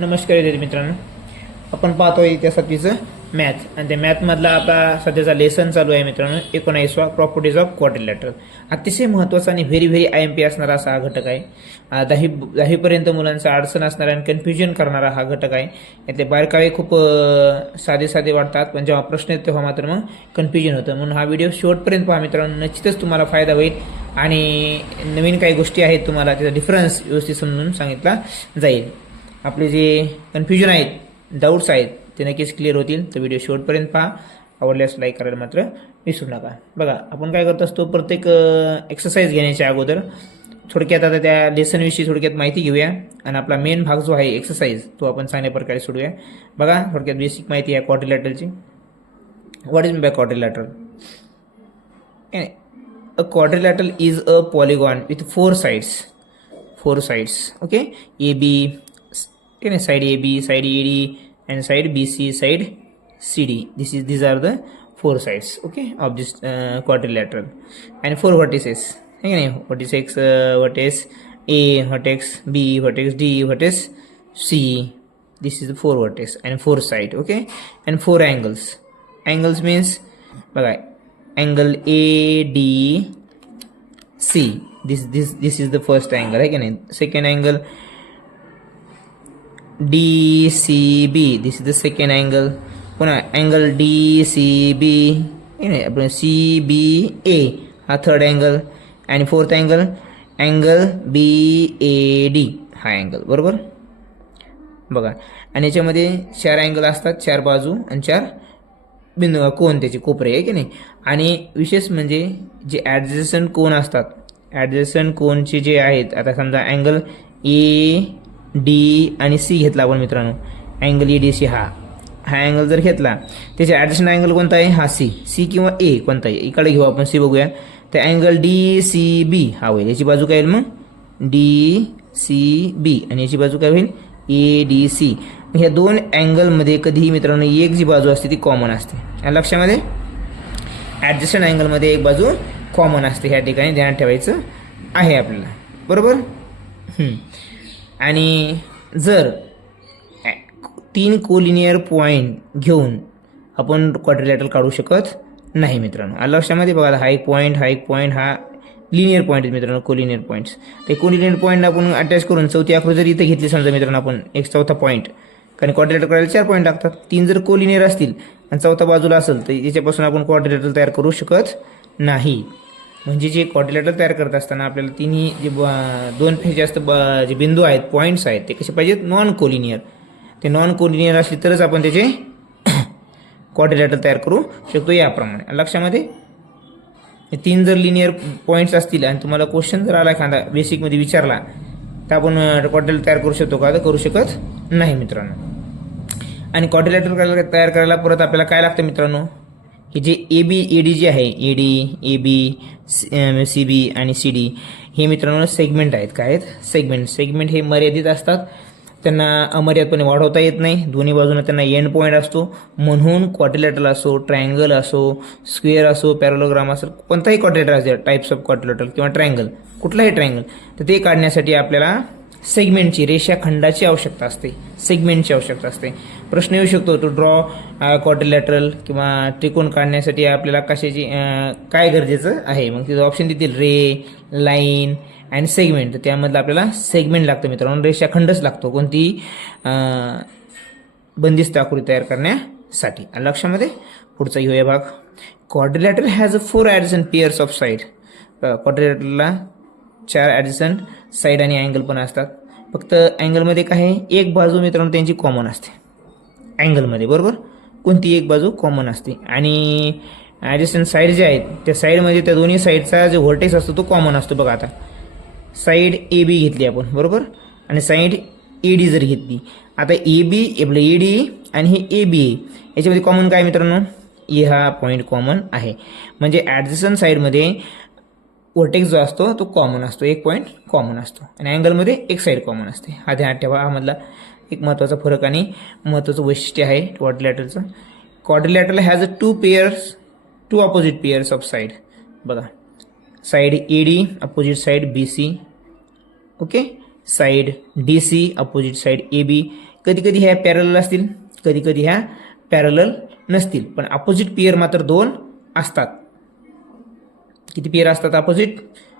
नमस्कार विद्यार्थी मित्रांनो, आपण पाहतोय इतिहासातीचं मॅथ आणि त्या मॅथमधला आपला सध्याचा लेसन चालू आहे मित्रांनो 19वा प्रॉपर्टीज ऑफ क्वाड्रिलॅटरल. अतिशय महत्त्वाचा आणि व्हेरी व्हेरी IMP असणारा असा हा घटक आहे. 10वीपर्यंत मुलांचा अडचण असणारा आणि कन्फ्युजन करणारा हा घटक आहे. यातले बारकावे खूप साधे साधे वाटतात, पण जेव्हा प्रश्न येतो तेव्हा मात्र मग कन्फ्युजन होतं. म्हणून हा व्हिडिओ शेवटपर्यंत पहा मित्रांनो, निश्चितच तुम्हाला फायदा होईल आणि नवीन काही गोष्टी आहेत तुम्हाला त्याचा डिफरन्स व्यवस्थित समजून सांगितला जाईल. आपले जे कन्फ्युजन आहेत, डाऊट्स आहेत ते नक्कीच क्लिअर होतील. तर व्हिडिओ शेवटपर्यंत पहा. आवडल्यास लाईक करायला मात्र विसरू नका. बघा, आपण काय करत असतो, प्रत्येक एक्सरसाइज घेण्याच्या अगोदर थोडक्यात आता त्या लेसनविषयी थोडक्यात माहिती घेऊया आणि आपला मेन भाग जो आहे एक्सरसाइज तो आपण चांगल्या प्रकारे सोडूया. बघा, थोडक्यात बेसिक माहिती आहे क्वाड्रिलॅटरलची. What is by quadrilateral? A quadrilateral is a polygon with four sides, okay? AB, side AB, side AD, and side BC, side CD. These are the four sides, okay, of this quadrilateral, and four vertices. Okay, vertex, vertex A, vertex B, vertex D, vertex C. This is the four vertex and four side, okay, and four angles. Angles means, bye. Angle ADC. This is the first angle, right? Second angle DCB. This is the second angle. Angle DCB. CBA. हा third angle. And fourth angle BAD. हा angle, बरोबर. बघा, आणि याच्यामध्ये 4 angle असतात, 4 बाजू आणि 4 बिंदू कोण, त्याचे कोपरे, आहे की नाही. आणि विशेष म्हणजे जे ॲडजस्टंट कोण असतात, ॲडजस्टंट कोणचे जे आहेत, आता समजा अँगल AD आणि C घेतला आपण मित्रांनो, अँगल ADC हा अँगल जर घेतला, त्याचे ॲडजस्टंट अँगल कोणता आहे? हा C किंवा A कोणताही. इकडे घेऊ आपण, C बघूया. तर अँगल DCB हा होईल, याची बाजू काय होईल मग? DCB, आणि याची बाजू काय होईल? ADC. ह्या दोन अँगलमध्ये कधीही मित्रांनो एक जी बाजू असते ती कॉमन असते. लक्षामध्ये, ॲडजस्टंट अँगलमध्ये एक बाजू कॉमन असते. ह्या ठिकाणी ध्यान ठेवायचं आहे आपल्याला, बरोबर. आणि जर 3 कोलिनियर पॉईंट घेऊन आपण क्वाड्रिलॅटरल काढू शकत नाही मित्रांनो. लक्षामध्ये बघा, हा एक पॉईंट, हा एक पॉईंट, हा लिनियर पॉईंट आहेत मित्रांनो, कोलिनियर पॉईंट्स. ते कोलिनियर पॉईंट आपण अटॅच करून चौथी आकृती जर इथे घेतली समजा मित्रांनो आपण, एक चौथा पॉईंट, कारण क्वाड्रिलॅटरल करायला 4 पॉईंट लागतात. 3 जर कोलिनियर असतील आणि चौथा बाजूला असेल तर याच्यापासून आपण क्वाड्रिलॅटरल तयार करू शकत नाही. म्हणजे जे क्वाड्रिलॅटरल तयार करत असताना आपल्याला तिन्ही जे 2 पेक्षा जास्त जे बिंदू आहेत, पॉईंट्स आहेत, ते कसे पाहिजेत? Non collinear. ते नॉन कोलिनियर असले तरच आपण त्याचे क्वाड्रिलॅटरल तयार करू शकतो, याप्रमाणे. लक्षामध्ये, 3 जर लिनियर पॉईंट्स असतील आणि तुम्हाला क्वेश्चन जर आला एखादा बेसिकमध्ये विचारला, तर आपण क्वाड्रिलॅटरल तयार करू शकतो का? तर करू शकत नाही मित्रांनो. आणि क्वाड्रिलॅटरल तयार करायला परत आपल्याला काय लागतं मित्रांनो? की जे AD जे आहे, AD, AB, CB आणि CD हे मित्रांनो सेगमेंट आहेत. काय आहेत? सेगमेंट हे मर्यादित असतात, त्यांना अमर्यादपणे वाढवता येत नाही. दोन्ही बाजूने त्यांना एंड पॉईंट असतो. म्हणून क्वाड्रिलॅटरल असो, ट्रायंगल असो, स्क्वेअर असो, पॅरलोग्राम असो, कोणताही क्वाड्रिलॅटरल असेल, टाईप्स ऑफ क्वाड्रिलॅटरल किंवा ट्रायंगल, कुठलाही ट्रायंगल, तर ते काढण्यासाठी आपल्याला सेगमेंटची, रेषाखंडाची आवश्यकता असते, सेगमेंटची आवश्यकता असते. प्रश्न येऊ शकतो, टू ड्रॉ क्वाड्रिलॅटरल किंवा त्रिकोण काढण्यासाठी आपल्याला कशाची काय गरजेचं आहे? मग तिथं ऑप्शन देतील रे, लाईन अँड सेगमेंट. तर त्यामधलं आपल्याला सेगमेंट लागतं मित्रांनो, रेषाखंडच लागतो कोणती बंदिस्त आकृती तयार करण्यासाठी. लक्षामध्ये, पुढचा घेऊया भाग. Quadrilateral has 4 adjacent pairs of side. क्वाड्रिलॅटरलला 4 ॲडजसंट साईड आणि अँगल पण असतात. फक्त अँगलमध्ये काय आहे? एक बाजू मित्रांनो त्यांची कॉमन असते अँगलमध्ये, बरोबर. कोणती एक बाजू कॉमन असते. आणि ॲडजसंट साईड जे आहेत त्या साईडमध्ये त्या दोन्ही साईडचा जो व्हर्टेक्स असतो तो कॉमन असतो. बघा, आता साईड AB घेतली आपण, बरोबर, आणि साईड AD जर घेतली, आता आपलं AD आणि हे AB याच्यामध्ये कॉमन काय मित्रांनो? ए हा पॉईंट कॉमन आहे. म्हणजे ॲडजसंट साईडमध्ये व्हर्टेक्स जो असतो तो कॉमन असतो, एक पॉईंट कॉमन असतो, आणि अँगलमध्ये एक साईड कॉमन असते. हा ध्यानात ठेवा, हा मधला एक महत्त्वाचा फरक आणि महत्त्वाचं वैशिष्ट्य आहे क्वाड्रिलॅटरलचं. Quadrilateral has 2 opposite pairs of side. बघा, side AD opposite side BC, okay, side DC opposite side AB. कधी कधी ह्या पॅरलल असतील, कधी कधी ह्या पॅरलल नसतील, पण अपोजिट पेअर मात्र 2 असतात. किती पेअर असतात अपोजिट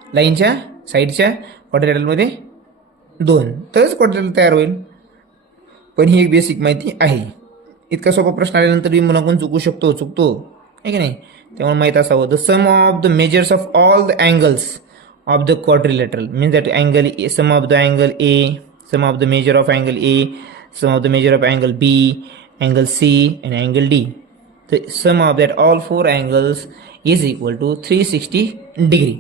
लाईनच्या साईडच्या क्वाड्रिलॅटरलमध्ये? 2, तरच क्वाड्रिलॅटरल तयार होईल. पण ही एक बेसिक माहिती आहे. इतका सोपा प्रश्न आल्यानंतर मी मुलांकडून चुकतो आहे की नाही? त्यामुळे माहीत असावं. The sum of the measures of all the angles of the quadrilateral means that angle A, sum of the angle A, sum of the measure of angle A, sum of the measure of angle B, angle C and angle D. The sum of that all 4 angles is equal to 360 degree.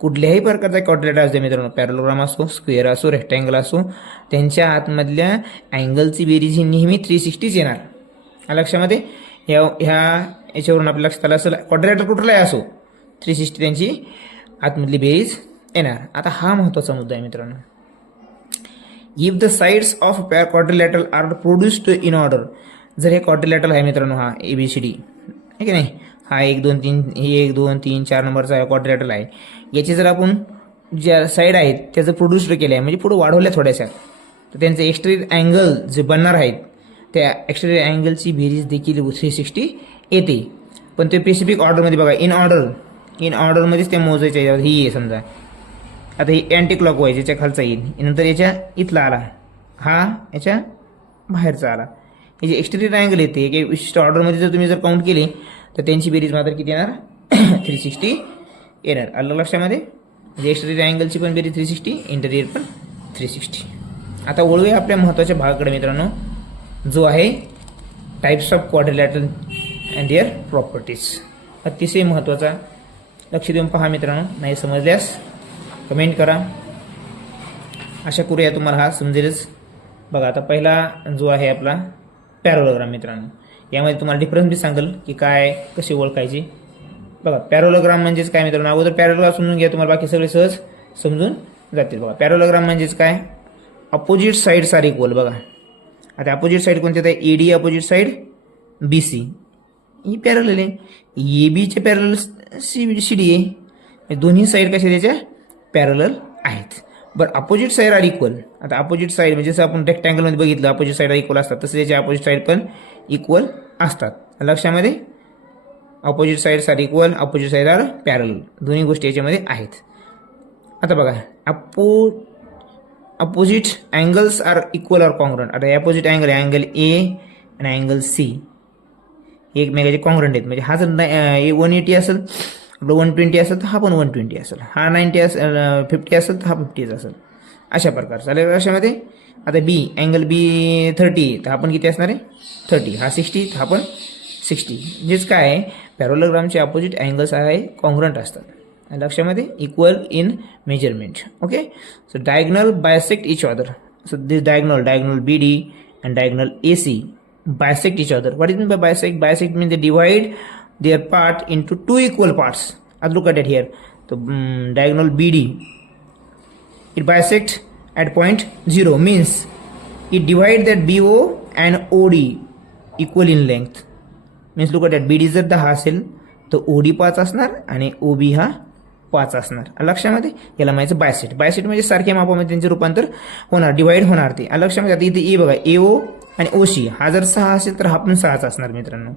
कुठल्याही प्रकारचा quadrilateral असते मित्रांनो, parallelogram असो, square असो, rectangle असो, त्यांच्या आतमधल्या अँगलची बेरीज ही नेहमी 360 येणार. लक्षामध्ये याच्यावरून आपल्या लक्षात आलं असेल क्वाड्रिलॅटरल कुठलाही असो 360 त्यांची आतमधली बेरीज येणार. आता हा महत्त्वाचा मुद्दा आहे मित्रांनो. If the sides of quadrilateral are produced in order, जर हे क्वाड्रिलॅटरल आहे मित्रांनो, हा ABCD आहे की नाही, हा 1 2 3 हे 1 2 3 4 नंबरचा क्वाड्रिलॅटरल आहे. याचे जर आपण ज्या साईड आहेत त्याचं प्रोड्युस्ड केलं आहे म्हणजे पुढे वाढवल्या थोड्याशा, तर त्यांचे एक्सटेरियर अँगल जे बनणार आहेत त्या एक्सटेरियर अँगलची बेरीज देखील 360 येते. पण ते स्पेसिफिक ऑर्डरमध्ये बघा, इन ऑर्डरमध्येच ते मोजायचे. ही आहे समजा, आता ही अँटी क्लॉकवाईज याच्या खालचा येईल, नंतर याच्या इथला आला, हा याच्या बाहेरचा आला. हे जे एक्सटेरियर अँगल येते की विशिष्ट ऑर्डरमध्ये जर तुम्ही काउंट केले तर त्यांची बेरीज मात्र किती येणार? 360 येणार. आलं लक्षामध्ये? म्हणजे एक्सटेरियर अँगलची पण बेरीज 360, इंटेरियर पण 360. आता वळूया आपल्या महत्त्वाच्या भागाकडे मित्रांनो, जो आहे types of quadrilateral and their properties. अतिशय महत्त्वाचा, लक्ष देऊन पहा मित्रांनो. नाही समजल्यास कमेंट करा, आशा करूया तुम्हाला हा समजेलच. बघा आता पहिला जो आहे आपला पॅरलोग्राम मित्रांनो, यामध्ये तुम्हाला डिफरन्स बी सांगेल की काय कसे ओळखायचे. बघा पॅरलोग्राम म्हणजेच काय मित्रांनो, अगोदर पॅरलोग्राम समजून घ्या, तुम्हाला बाकी सगळे सहज समजून जातील. बघा पॅरलोग्राम म्हणजेच काय, अपोजिट साईड्स आर इक्वल. बघा आता अपोजिट साईड कोणते आहे? AD अपोजिट साईड BC ही पॅरलल आहे, ABचे पॅरलल CD आहे, दोन्ही साईड कशा त्याच्या पॅरलल आहेत. बरं अपोजिट साईड आर इक्वल. आता अपोजिट साईड म्हणजे जसं आपण रेक्टँगलमध्ये बघितलं अपोजिट साईड इक्वल असतात, तसे त्याचे अपोजिट साईड पण इक्वल असतात. लक्षामध्ये? Opposite sides are equal, opposite side are parallel, दोन्ही गोष्टी याच्यामध्ये आहेत. आता बघा opposite angles are equal or congruent. आता अपोजिट अँगल आहे, अँगल A आणि अँगल C एकमेकाचे कॉन्ग्रंट आहेत. म्हणजे हा जर 180 असेल, आपलं 120 असेल तर हा पण 120 असेल, हा 90 असेल 50 असेल तर हा 50 असेल, अशा प्रकारचं आलं लक्षामध्ये. आता अँगल B 30 तर हा पण किती असणार आहे? 30. हा 60 तर हा पण 60. म्हणजेच काय आहे, पॅरलोग्रामचे अपोजिट अँगल्स आहे कॉन्ग्रंट असतात. लक्षामध्ये? Equal in measurement. Okay, so diagonal bisect each other. So this diagonal BD and diagonal AC bisect each other. What is meant by bisect? Bisect means they divide their part into 2 equal parts. Look at it here. So diagonal BD, it bisect at point 0 means it divide that BO and OD equal in length. Means look at that, BD जर 10 असेल तर OD 5 असणार आणि OB हा 5 असणार. लक्षामध्ये? याला म्हणायचं बायसेट. बायसेट म्हणजे सारख्या मापामध्ये त्यांचे रूपांतर होणार, डिवाइड होणार ते. लक्षामध्ये? आता इथे बघा AO आणि OC हा जर 6 असेल तर हा पण 6च असणार मित्रांनो.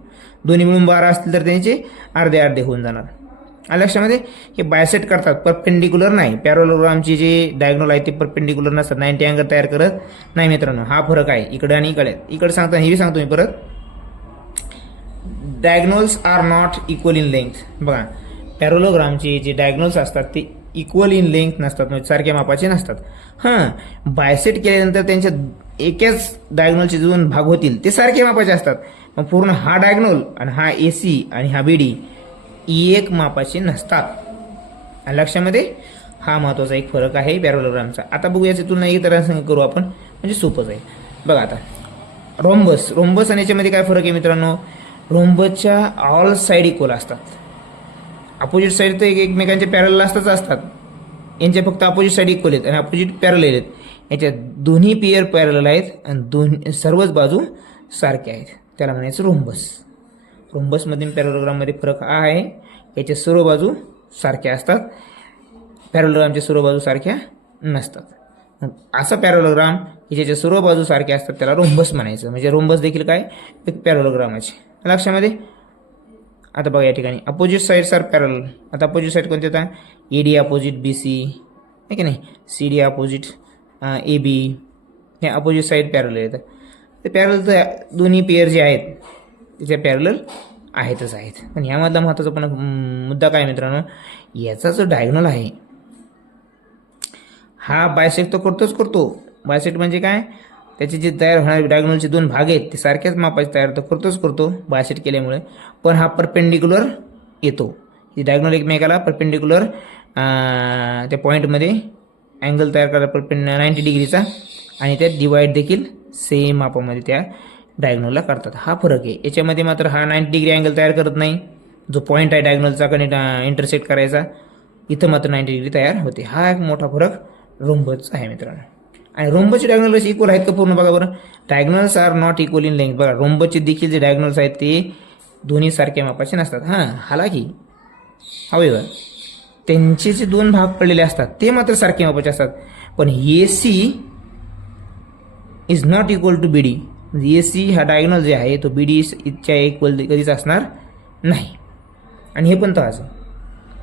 दोन्ही मिळून 12 असतील तर त्यांचे अर्धे अर्धे होऊन जाणार. लक्षामध्ये? हे बायसेट करतात, परपेंडिक्युलर नाही. पॅरलोग्रामचे जे डायगोनल आहे ते परपेंडिक्युलर नसतात, 90 अँगल तयार करत नाही मित्रांनो. हा फरक आहे इकडे आणि इकडे सांगता, हे सांगतो मी परत. Diagonals are not equal in length. बघा पॅरलोग्रामचे जे डायगोनल्स असतात ते इक्वल इन लेंथ नसतात, म्हणजे सारख्या मापाचे नसतात. हां, बायसेट केल्यानंतर त्यांच्या एकाच डायगोनलचे 2 भाग होतील ते सारख्या मापाचे असतात. मग पूर्ण हा डायगोनल आणि हा AC आणि हा BD एक मापाचे नसतात. लक्षामध्ये? हा महत्त्वाचा एक फरक आहे पॅरलोग्रामचा. आता बघूयाची तुलना इतरांसंग करू आपण, म्हणजे सोपंच आहे. बघा आता रोम्बस आणि याच्यामध्ये काय फरक आहे मित्रांनो? रोम्बसच्या ऑल साईड इक्वल असतात. अपोजिट साईड तर एकमेकांचे पॅरलल असतात, यांच्या फक्त अपोजिट साईड इक्वल आहेत आणि अपोजिट पॅरलल आहेत. याच्या दोन्ही पेअर पॅरलल आहेत आणि सर्वच बाजू सारख्या आहेत, त्याला म्हणायचं रोम्बस. रोम्बसमधील पॅरलोग्राममध्ये फरक हा आहे, याच्या सर्व बाजू सारख्या असतात, पॅरलोग्रामच्या सर्व बाजू सारख्या नसतात. असा पॅरोलोग्राम की ज्याच्या सर्व बाजू सारख्या असतात त्याला रोम्बस म्हणायचं. म्हणजे रोम्बस देखील काय एक पॅरोलोग्रामाचे. लक्षामध्ये. आता बघा या ठिकाणी अपोजिट साईड्स आर पॅरल. आता अपोजिट साईड कोणते आता AD अपोजिट BC आहे की नाही, CD अपोजिट AB, हे अपोजिट साईड पॅरल येतात. ते पॅरल तर दोन्ही पेअर जे आहेत त्याच्या पॅरल आहेतच आहेत. पण ह्यामधला महत्त्वाचा पण मुद्दा काय मित्रांनो, याचा जो डायगोनल आहे हा बायसेक्ट तो करतो. बायसेक्ट म्हणजे काय, त्याचे जे तयार होणारे डायगोनलचे दोन भाग आहेत ते सारख्याच मापाचे तयार तर करतो बायसेक्ट केल्यामुळे. पण हा परपेंडिक्युलर येतो. ही डायगोनल एकमेकाला परपेंडिक्युलर त्या पॉईंटमध्ये अँगल तयार करा 90 डिग्रीचा, आणि त्यात डिवाईड देखील सेम मापामध्ये त्या डायगोनलला करतात. हा फरक आहे. याच्यामध्ये मात्र हा 90 डिग्री अँगल तयार करत नाही. जो पॉईंट आहे डायगोनलचा इंटरसेक्ट करायचा, इथं मात्र 90 डिग्री तयार होते. हा एक मोठा फरक रोम्बसचा आहे मित्रांनो. आणि रोम्बसचे डायगोनल कसे इक्वल आहेत का पूर्ण बघा बरं. Diagonals are not equal in length. बघा रोम्बसचे देखील जे डायगोनल्स आहेत ते दोन्ही सारख्या मापाचे नसतात. हालाकी हवेवर त्यांचे जे दोन भाग पडलेले असतात ते मात्र सारखे मापाचे असतात. पण AC is not equal to BD. AC हा डायगोनल जे आहे तो BD च्या इक्वल कधीच असणार नाही. आणि हे पण तसं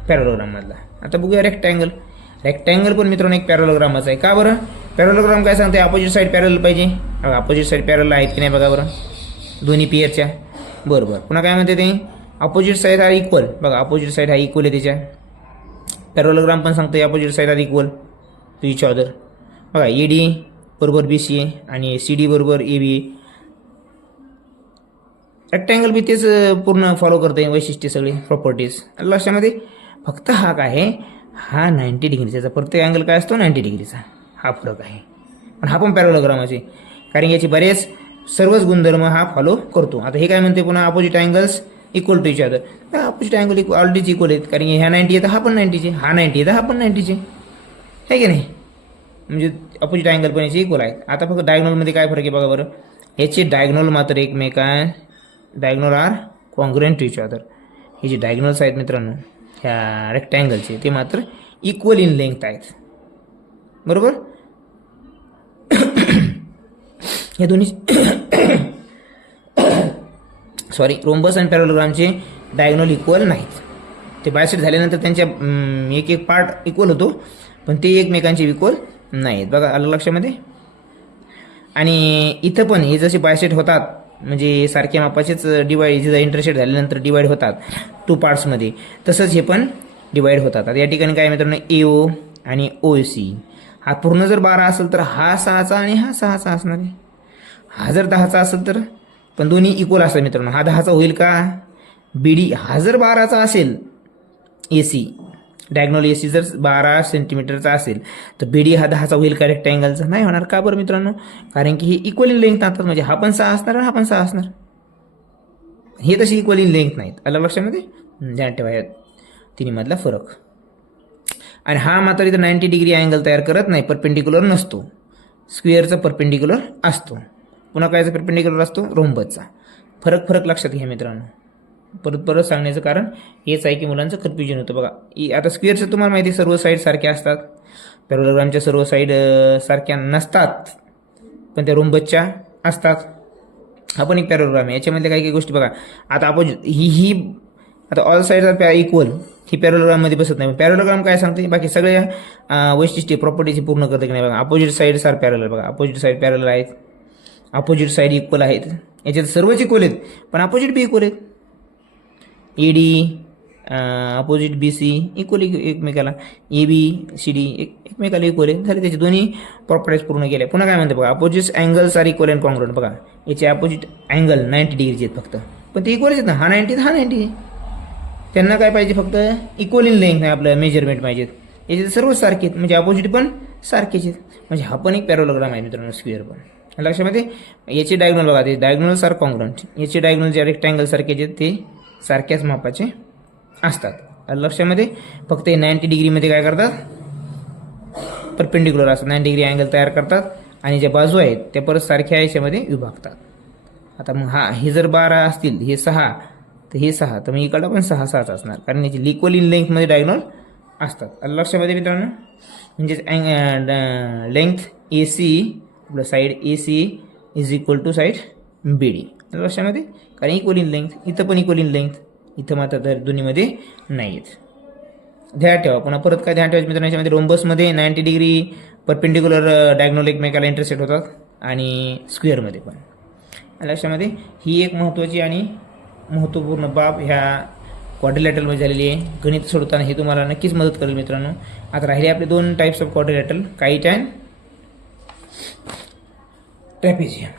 पॅरलोग्राममधला. आता बघूया रेक्टँगल. रेक्टँगल पण मित्रांनो एक पॅरलोग्रामच आहे. का बरं, पॅरलोग्राम काय सांगते, अपोजिट साईड पॅरल पाहिजे. अपोजिट साईड पॅरल आहेत की नाही बघा बरं दोन्ही पेअरच्या. बरोबर. पुन्हा काय म्हणते ते, अपोजिट साईड हा इक्वल. बघा अपोजिट साईड हा इक्वल आहे त्याच्या. पॅरलोग्राम पण सांगते opposite side are equal to each other. बघा AD बरोबर BC आहे आणि CD बरोबर AB. रेक्टँगल बी तेच पूर्ण फॉलो करते वैशिष्ट्ये सगळी प्रॉपर्टीज. लक्षामध्ये फक्त हा काय आहे, हा 90 डिग्रीचा. प्रत्येक अँगल काय असतो 90 डिग्रीचा. हा फरक आहे. पण हा पण पॅरलोग्रामाचे, कारण याचे बरेच सर्वच गुणधर्म हा फॉलो करतो. आता हे काय म्हणते पुन्हा opposite angles equal to each other. Opposite angle ऑलरेडीच इक्वल आहेत, कारण ह्या 90 येतं हा पण 90चे, हा 90 येतं हा पण 90चे आहे की नाही. म्हणजे अपोजिट अँगल पण याचे इक्वल आहेत. आता फक्त डायगोनलमध्ये काय फरक आहे बघा बरं. याचे डायगोनल मात्र diagonal are congruent to each other. हे जे डायगोनल्स आहेत मित्रांनो ह्या रेक्टँगलचे ते मात्र इक्वल इन लेंथ आहेत. बरोबर. हे दोन्ही सॉरी रोम्बस आणि पॅरलोग्रामचे डायगोनल इक्वल नाहीत. ते बायसेक्ट झाल्यानंतर त्यांच्या एक पार्ट इक्वल होतो, पण ते एकमेकांचे इक्वल नाहीत. बघा आलं लक्षामध्ये. आणि इथं पण हे जसे बायसेक्ट होतात म्हणजे सारख्या मापाचेच डिवाइड इंटरसेक्ट झाल्यानंतर डिवाइड होतात 2 पार्ट्समध्ये, तसंच हे पण डिवाइड होतात. आता या ठिकाणी काय मित्रांनो AO आणि OC हा पूर्ण जर 12 असेल तर हा 6चा आणि हा 6चा असणार आहे. हा जर 10चा असेल तर पण दोन्ही इक्वल असतात मित्रांनो. हा 10चा होईल का. BD हा जर 12चा असेल, AC डायगोनल AC जर 12 सेंटीमीटरचा असेल तर BD हा 10चा होईल का रेक्टँगलचा. नाही होणार. का बरं मित्रांनो, कारण की हे इक्वल इन लेंथ असतात. म्हणजे हा पण 6 असणार आणि हा पण 6 असणार. हे तशी इक्वल इन लेंथ नाहीत. आलं लक्षामध्ये. ध्यान ठेवा तिन्हीमधला फरक. आणि हा मात्र इथं 90 डिग्री अँगल तयार करत नाही, परपेंडिक्युलर नसतो. स्क्वेअरचा परपेंडिक्युलर असतो. पुन्हा कायचा परपेंडिक्युलर असतो, रोम्बसचा. फरक लक्षात घ्या मित्रांनो. परत सांगण्याचं कारण हेच आहे की मुलांचं कन्फ्युजन होतं. बघा आता स्क्वेअरचं तुम्हाला माहिती आहे सर्व साईड सारख्या असतात. पॅरलोग्रामच्या सर्व साईड सारख्या नसतात, पण त्या रोम्बसच्या असतात. हा पण एक पॅरलोग्राम आहे. याच्यामधल्या काही गोष्टी बघा. आता अपोजिट ही आता ऑल साईड्स आर इक्वल ही पॅरलोग्राममध्ये बसत नाही. पॅरलोग्राम काय सांगते, बाकी सगळ्या वैशिष्ट्ये प्रॉपर्टीची पूर्ण करते की नाही बघा. Opposite sides are parallel. बघा अपोजिट साईड पॅरलल आहेत, अपोजिट साईड इक्वल आहेत. याच्यात सर्वच इक्वल आहेत, पण अपोजिट बी इक्वल आहेत. AD अपोजिट BC इक्वल एकमेकाला, AB CD एकमेकाला इक्वल आहे. झाले त्याचे दोन्ही प्रॉपर्टीज पूर्ण केल्या. पुन्हा काय म्हणते बघा, opposite angles are equal and congruent. बघा याचे अपोजिट अँगल 90 डिग्रीचे आहेत फक्त, पण ते इक्वलच आहेत ना. हा 90 हा 90. त्यांना काय पाहिजे, फक्त इक्वल इन लेंथ आहे आपलं मेजरमेंट पाहिजेत. याचे सर्वच सारखे आहेत, म्हणजे अपोजिट पण सारखेच आहेत. म्हणजे हा पण एक पॅरलोग्राम आहे मित्रांनो स्क्वेअर पण. लक्षामध्ये याचे डायगोनल बघा, ते डायगोनल्स आर कॉन्ग्रुएंट. याचे डायगोनल जे रेक्टँगल सारखे आहेत ते सारख्याच मापाचे असतात. लक्षामध्ये फक्त हे 90 डिग्रीमध्ये काय करतात, परपेंडिक्युलर असतात. 90 डिग्री अँगल तयार करतात आणि ज्या बाजू आहेत त्या परत सारख्या याच्यामध्ये विभागतात. आता मग हे जर 12 असतील, हे 6 तर हे 6, तर मग इकडं पण 6 असणार, कारण याची इक्वल इन लेंथमध्ये डायगोनल असतात. आलं लक्षामध्ये मित्रांनो. म्हणजेच लेंथ ए सी आपलं side A C is equal to side B D. आलं लक्षामध्ये. कारण इक्वल इन लेंथ, इथं पण इक्वल इन लेंथ, इथं मात्र तर दोन्हीमध्ये नाही आहेत. ध्यान ठेवा. पुन्हा परत काय ध्यान ठेवायचं मित्रांनो, याच्यामध्ये रोम्बसमध्ये 90 डिग्री परपेंडिक्युलर डायगोनल एकमेकाला इंटरसेक्ट होतात आणि स्क्वेअरमध्ये पण. लक्षामध्ये ही एक महत्त्वाची आणि महत्त्वपूर्ण बाब ह्या क्वाड्रिलॅटरलमध्ये झालेली आहे. गणित सोडवताना हे तुम्हाला नक्कीच मदत करेल मित्रांनो. आता राहिले आपले दोन types of quadrilateral, kite and trapezium.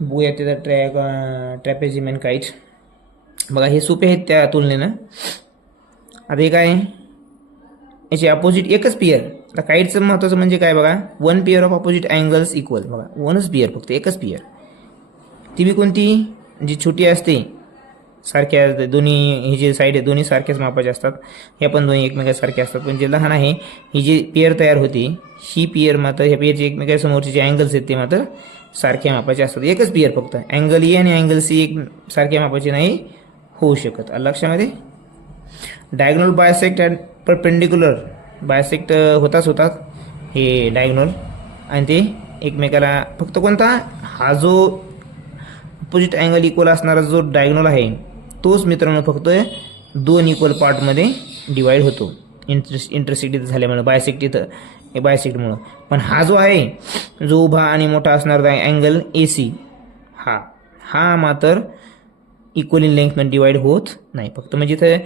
बघूया त्याचा ट्रॅपेझियम अँड काईट. बघा हे सोपे आहेत त्या तुलनेनं. आता हे काय, याचे अपोजिट एकच पियर. आता काईटचं महत्त्वाचं म्हणजे काय बघा, one pair of opposite angles equal. बघा वनच पियर, फक्त एकच पियर. ती बी कोणती, जी छोटी असते, सारख्या दोन्ही ही जे साईड आहे दोन्ही सारख्याच मापाचे असतात. हे पण दोन्ही एकमेकांसारखे असतात. पण जे लहान आहे ही जी पेअर तयार होते ही पेअर मात्र ह्या पेअरचे एकमेकांसमोरचे जे अँगल्स आहेत ते मात्र सारख्या मापाचे असतात. एकच पियर फक्त. अँगल ए आणि अँगल सी एक सारख्या मापाचे नाही होऊ शकत. लक्षामध्ये. Diagonal bisect and perpendicular bisect होतात हे डायगोनल, आणि ते एकमेकाला फक्त कोणता, हा जो अपोजिट अँगल इक्वल असणारा जो डायगोनल आहे तोच मित्रांनो फक्त दोन इक्वल पार्टमध्ये डिवाईड होतो इंटरसेक्ट इथं झाल्यामुळे, बायसेक्ट इथं हे बायसेक्टमुळं. पण हा जो आहे जो उभा आणि मोठा असणारा अँगल ए सी, हा मात्र इक्वल इन लेंथमध्ये डिवाईड होत नाही. फक्त म्हणजे इथं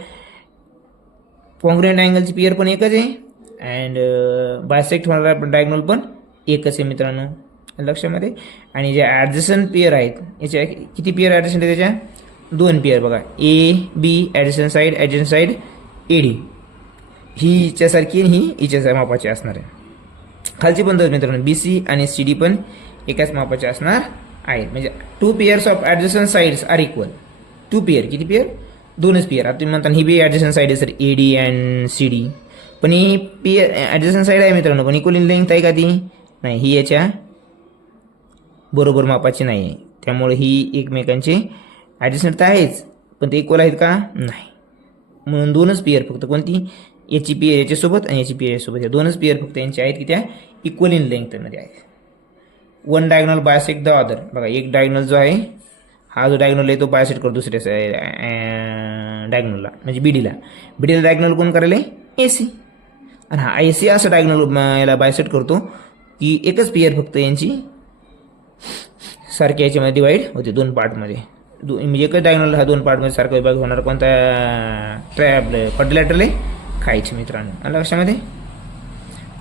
कॉन्ग्रुएंट अँगलची पियर पण एकच आहे अँड बायसेक्ट होणारा डायगोनल पण एकच आहे मित्रांनो. लक्षामध्ये. आणि जे ॲडजस्टंट पेयर आहेत याच्या किती पेयर ॲडजस्टंट आहे, त्याच्या दोन पेयर. बघा A B adjacent side A D, ही हिच्यासारखी आणि ही हिच्या मापाची असणार आहे. खालची पण मित्रांनो बी सी आणि सी डी पण एकाच मापाचे असणार आहेत. म्हणजे two pairs of adjacent sides are equal. Two pair, किती पेयर, दोनच पेयर. आता तुम्ही म्हणता ही बी ॲडजस्टंट साईड आहे sir A D and C D, पण ही पेयर ॲडजस्टंट साईड आहे मित्रांनो, पण इक्वल इन लेंथ आहे का ती, नाही, ही याच्या बरोबर मापाची नाही आहे. त्यामुळे ही एकमेकांचे ॲडजस्टंट तर आहेच पण ते इक्वल आहेत का, नाही. म्हणून दोनच पेयर फक्त. कोणती, याची पेयर याच्यासोबत आणि याची पेयर याच्यासोबत, या दोनच पेयर फक्त यांचे आहेत की त्या इक्वल इन लेंथमध्ये आहेत. One diagonal bisect the other. बघा एक डायगोनल जो आहे, हा जो डायगोनल आहे तो बायसेक्ट करतो दुसऱ्या डायगोनलला, म्हणजे बीडीला डायगोनल कोण करेल, ए सी. आणि हा ए सी असं डायगोनल याला बायसेक्ट करतो की एकच पेयर फक्त यांची सारख्या याच्यामध्ये डिवाईड होते दोन पार्टमध्ये. म्हणजे एकच डायगोनल हा दोन पार्टमध्ये सारखा विभाग होणार. कोणता क्वाड्रिलॅटरल आहे, काहीच मित्रांनो. आलं लक्षामध्ये.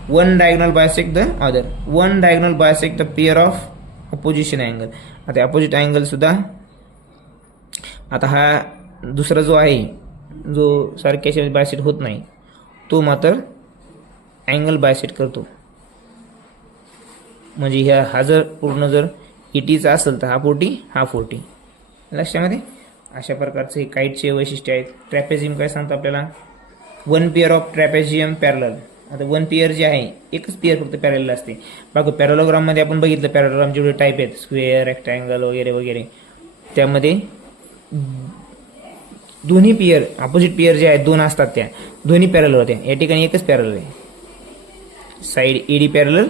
One diagonal bisect the other. One diagonal bisect the pair of opposition angle. आता अपोजिट अँगल सुद्धा, आता हा दुसरा जो आहे जो सारख्याच्या बायसेक्ट होत नाही तो मात्र अँगल बायसेक्ट करतो. म्हणजे हा जर पूर्ण जर 80चा असेल तर हा 40, हा 40. लक्षामध्ये. अशा प्रकारचे हे काईटचे वैशिष्ट्य आहेत. ट्रॅपेझियम काय सांगतो आपल्याला, one pair of trapezium parallel. आता वन पेअर जे आहे एकच पेअर फक्त पॅरलल असते. बाकी पॅरलोग्राममध्ये आपण बघितलं पॅरलोग्राम जेवढे टाईप आहेत, स्क्वेअर, रेक्टँगल वगैरे वगैरे, त्यामध्ये दोन्ही पेअर अपोजिट पेअर जे आहेत दोन असतात त्या दोन्ही पॅरलल होत्या. या ठिकाणी एकच पॅरलल आहे, side A D parallel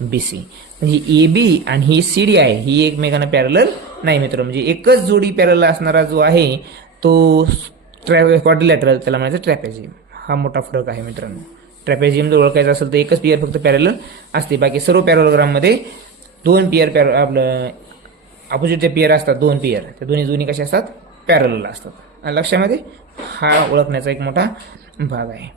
B C. म्हणजे ए बी आणि ही सी डी आहे ही एकमेकांना पॅरलल नाही मित्र. म्हणजे एकच जोडी पॅरलल असणारा जो आहे तो क्वाड्रिलॅटरल, त्याला म्हणायचं ट्रॅपेझियम. हा मोठा फरक आहे मित्रांनो. ट्रॅपेझियम जर ओळखायचं असेल तर एकच पेअर फक्त पॅरलल असते. बाकी सर्व पॅरलोग्राममध्ये दोन पेअर आपलं अपोजिटचे पेअर असतात, दोन पेअर, त्या दोन्ही कसे असतात, पॅरलल असतात. लक्षामध्ये. हा ओळखण्याचा एक मोठा भाग आहे.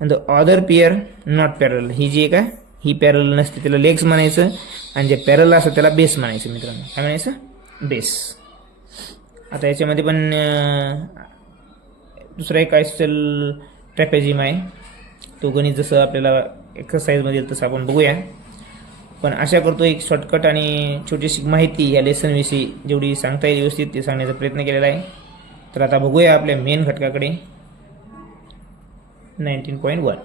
आणि अदर पेअर नॉट पॅरलल, ही जी एक आहे ही पॅरलल नसते, त्याला लेग्स म्हणायचं. आणि जे पॅरलल असतं त्याला बेस म्हणायचं मित्रांनो. काय म्हणायचं, बेस. आता याच्यामध्ये पण दुसरा एक आयसोसेल ट्रॅपेझियम आहे. तो गणित जसं आपल्याला एक्सरसाइजमध्ये तसं आपण बघूया. पण आशा करतो एक शॉर्टकट आणि छोटीशी माहिती या लेसनविषयी जेवढी सांगता येईल व्यवस्थित ते सांगण्याचा प्रयत्न केलेला आहे. तर आता बघूया आपल्या मेन घटकाकडे. 19.1.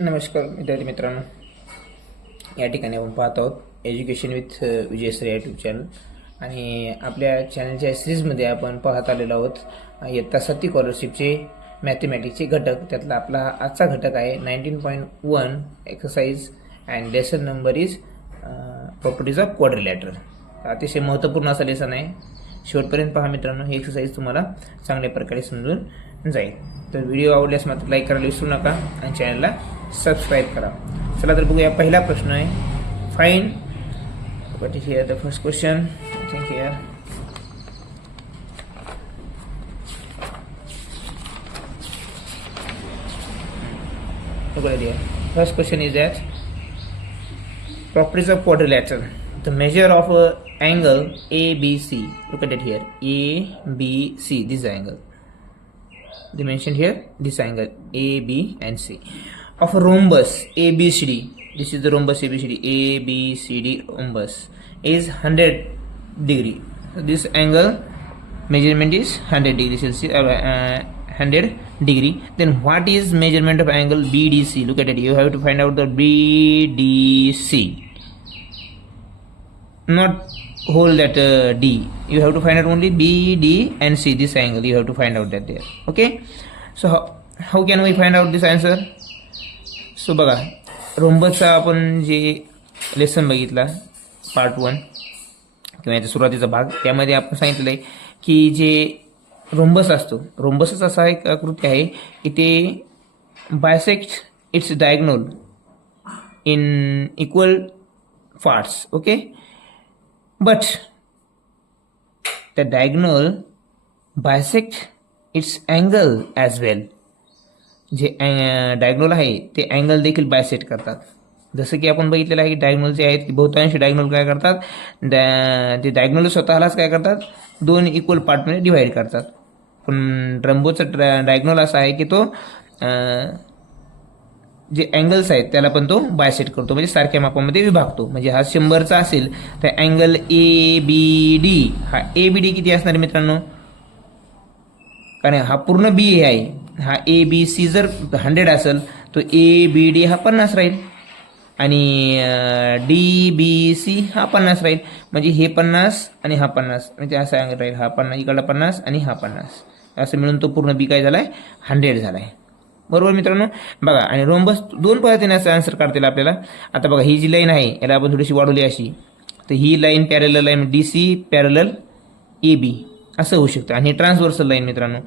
नमस्कार विद्यार्थी मित्रांनो. या ठिकाणी आपण पाहत आहोत education with Vijay sir YouTube channel. आणि आपल्या चॅनलच्या सिरीजमध्ये आपण पाहत आलेलो आहोत इयत्ता 7 स्कॉलरशिपचे मॅथमॅटिक्सचे घटक. त्यातला आपला आजचा घटक आहे 19.1 exercise and lesson number is properties of quadrilateral. अतिशय महत्त्वपूर्ण असा लेसन आहे. शेवटपर्यंत पहा मित्रांनो, ही एक्सरसाइज तुम्हाला चांगल्या प्रकारे समजून जाईल. तर व्हिडिओ आवडल्यास मात्र लाईक करायला विसरू नका आणि चॅनलला सबस्क्राईब करा. चला तर बघूया. पहिला प्रश्न आहे fine what is here the first question. Think here first question is that properties of quadrilateral. The measure of angle ABC. Look at it here. ABC. This angle. They mentioned here this angle A, B, and C. Of a rhombus ABCD. This is the rhombus ABCD. ABCD rhombus is 100 degree. So this angle measurement is 100 degree Celsius. 100 degree. Then what is measurement of angle BDC? Look at it. You have to find out the BDC. Not whole that D. You have to find out only B, D, and C. This angle you have to find out that there. Okay. So how can we find out this answer? So बघा, रोम्बसचा आपण जे lesson बघितला part 1 किंवा याचा सुरुवातीचा भाग, त्यामध्ये आपण सांगितलं आहे की जे रोम्बस असतो, रोम्बसच असा एक आकृती आहे की ते bisect its diagonal in equal parts. Okay. But the diagonal bisect its angle as well. जे डायगोनल आहे ते अँगल देखील बायसेक्ट करतात. जसं की आपण बघितलेलं आहे की डायगोनल जे आहेत की बहुतांश डायगोनल काय करतात, ते डायगोनल स्वतःलाच काय करतात, दोन इक्वल पार्टमध्ये डिव्हाइड करतात. पण रंबोचा डायगोनल असा आहे की तो जे अँगल्स आहेत त्याला पण तो बायसेक्ट करतो, म्हणजे सारख्या मापामध्ये विभागतो. म्हणजे हा 100चा असेल तर अँगल ABD, हा ABD किती असणार मित्रांनो, कारण हा पूर्ण B आहे. हा ABC जर 100 असेल तो ABD हा 50 राहील आणि DBC हा 50 राहील. म्हणजे हे 50 आणि हा 50, म्हणजे असा अँगल राहील. हा 50 इकडला 50 आणि हा 50 असं मिळून तो पूर्ण B काय झालाय, 100 झालाय. बरोबर मित्रांनो. बघा, आणि रोम्बस दोन पद्धतीने असं आन्सर काढता येईल आपल्याला. आता बघा, ही जी लाईन आहे याला आपण थोडीशी वाढवली अशी, तर ही लाईन पॅरलल आहे, DC पॅरलल AB असं होऊ शकतं. आणि ट्रान्सव्हर्सल लाईन मित्रांनो,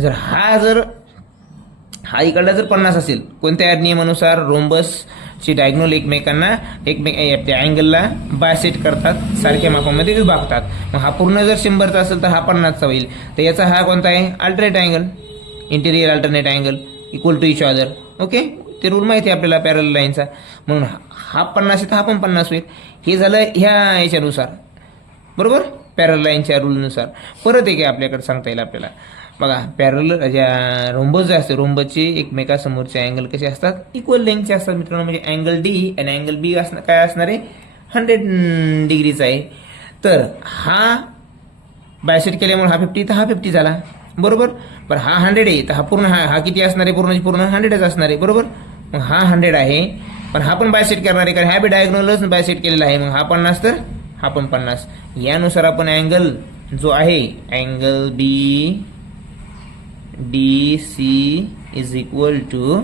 जर हा इकडला जर 50 असेल, कोणत्या नियमानुसार, रोम्बसची डायगोनल एकमेकांना त्या अँगलला बायसेक्ट करतात, सारख्या मापामध्ये विभागतात. मग हा पूर्ण जर 100चा असेल तर हा 50चा होईल. तर याचा हा कोणता आहे, alternate angle, interior alternate angle equal to each other. Okay. ते रूल माहिती आहे आपल्याला पॅरलल लाईनचा, म्हणून हा 50 आहे तर हा पण 50 होईल. हे झालं ह्या याच्यानुसार, बरोबर, पॅरलल लाईनच्या रूलनुसार. परत एक आपल्याकडे सांगता येईल आपल्याला. बघा, पॅरलल ज्या रोम्बस जे असते, रोम्बसचे एकमेकासमोरचे अँगल कसे असतात, इक्वल लेंथचे असतात मित्रांनो. म्हणजे अँगल D आणि अँगल B काय असणार आहे, 100 डिग्रीचा आहे. तर हा बायसेक्ट केल्यामुळे हा 50 तर हा 50 झाला, बरोबर. पण हा 100 आहे तर हा पूर्ण हा किती असणार आहे, पूर्ण 100च असणार आहे, बरोबर. मग हा 100 आहे पण हा पण बायसेक्ट करणार आहे, कारण हा बी डायगोनलच बायसेक्ट केलेला आहे. मग हा 50 तर हा पण 50. यानुसार आपण अँगल जो आहे, angle BDC is equal to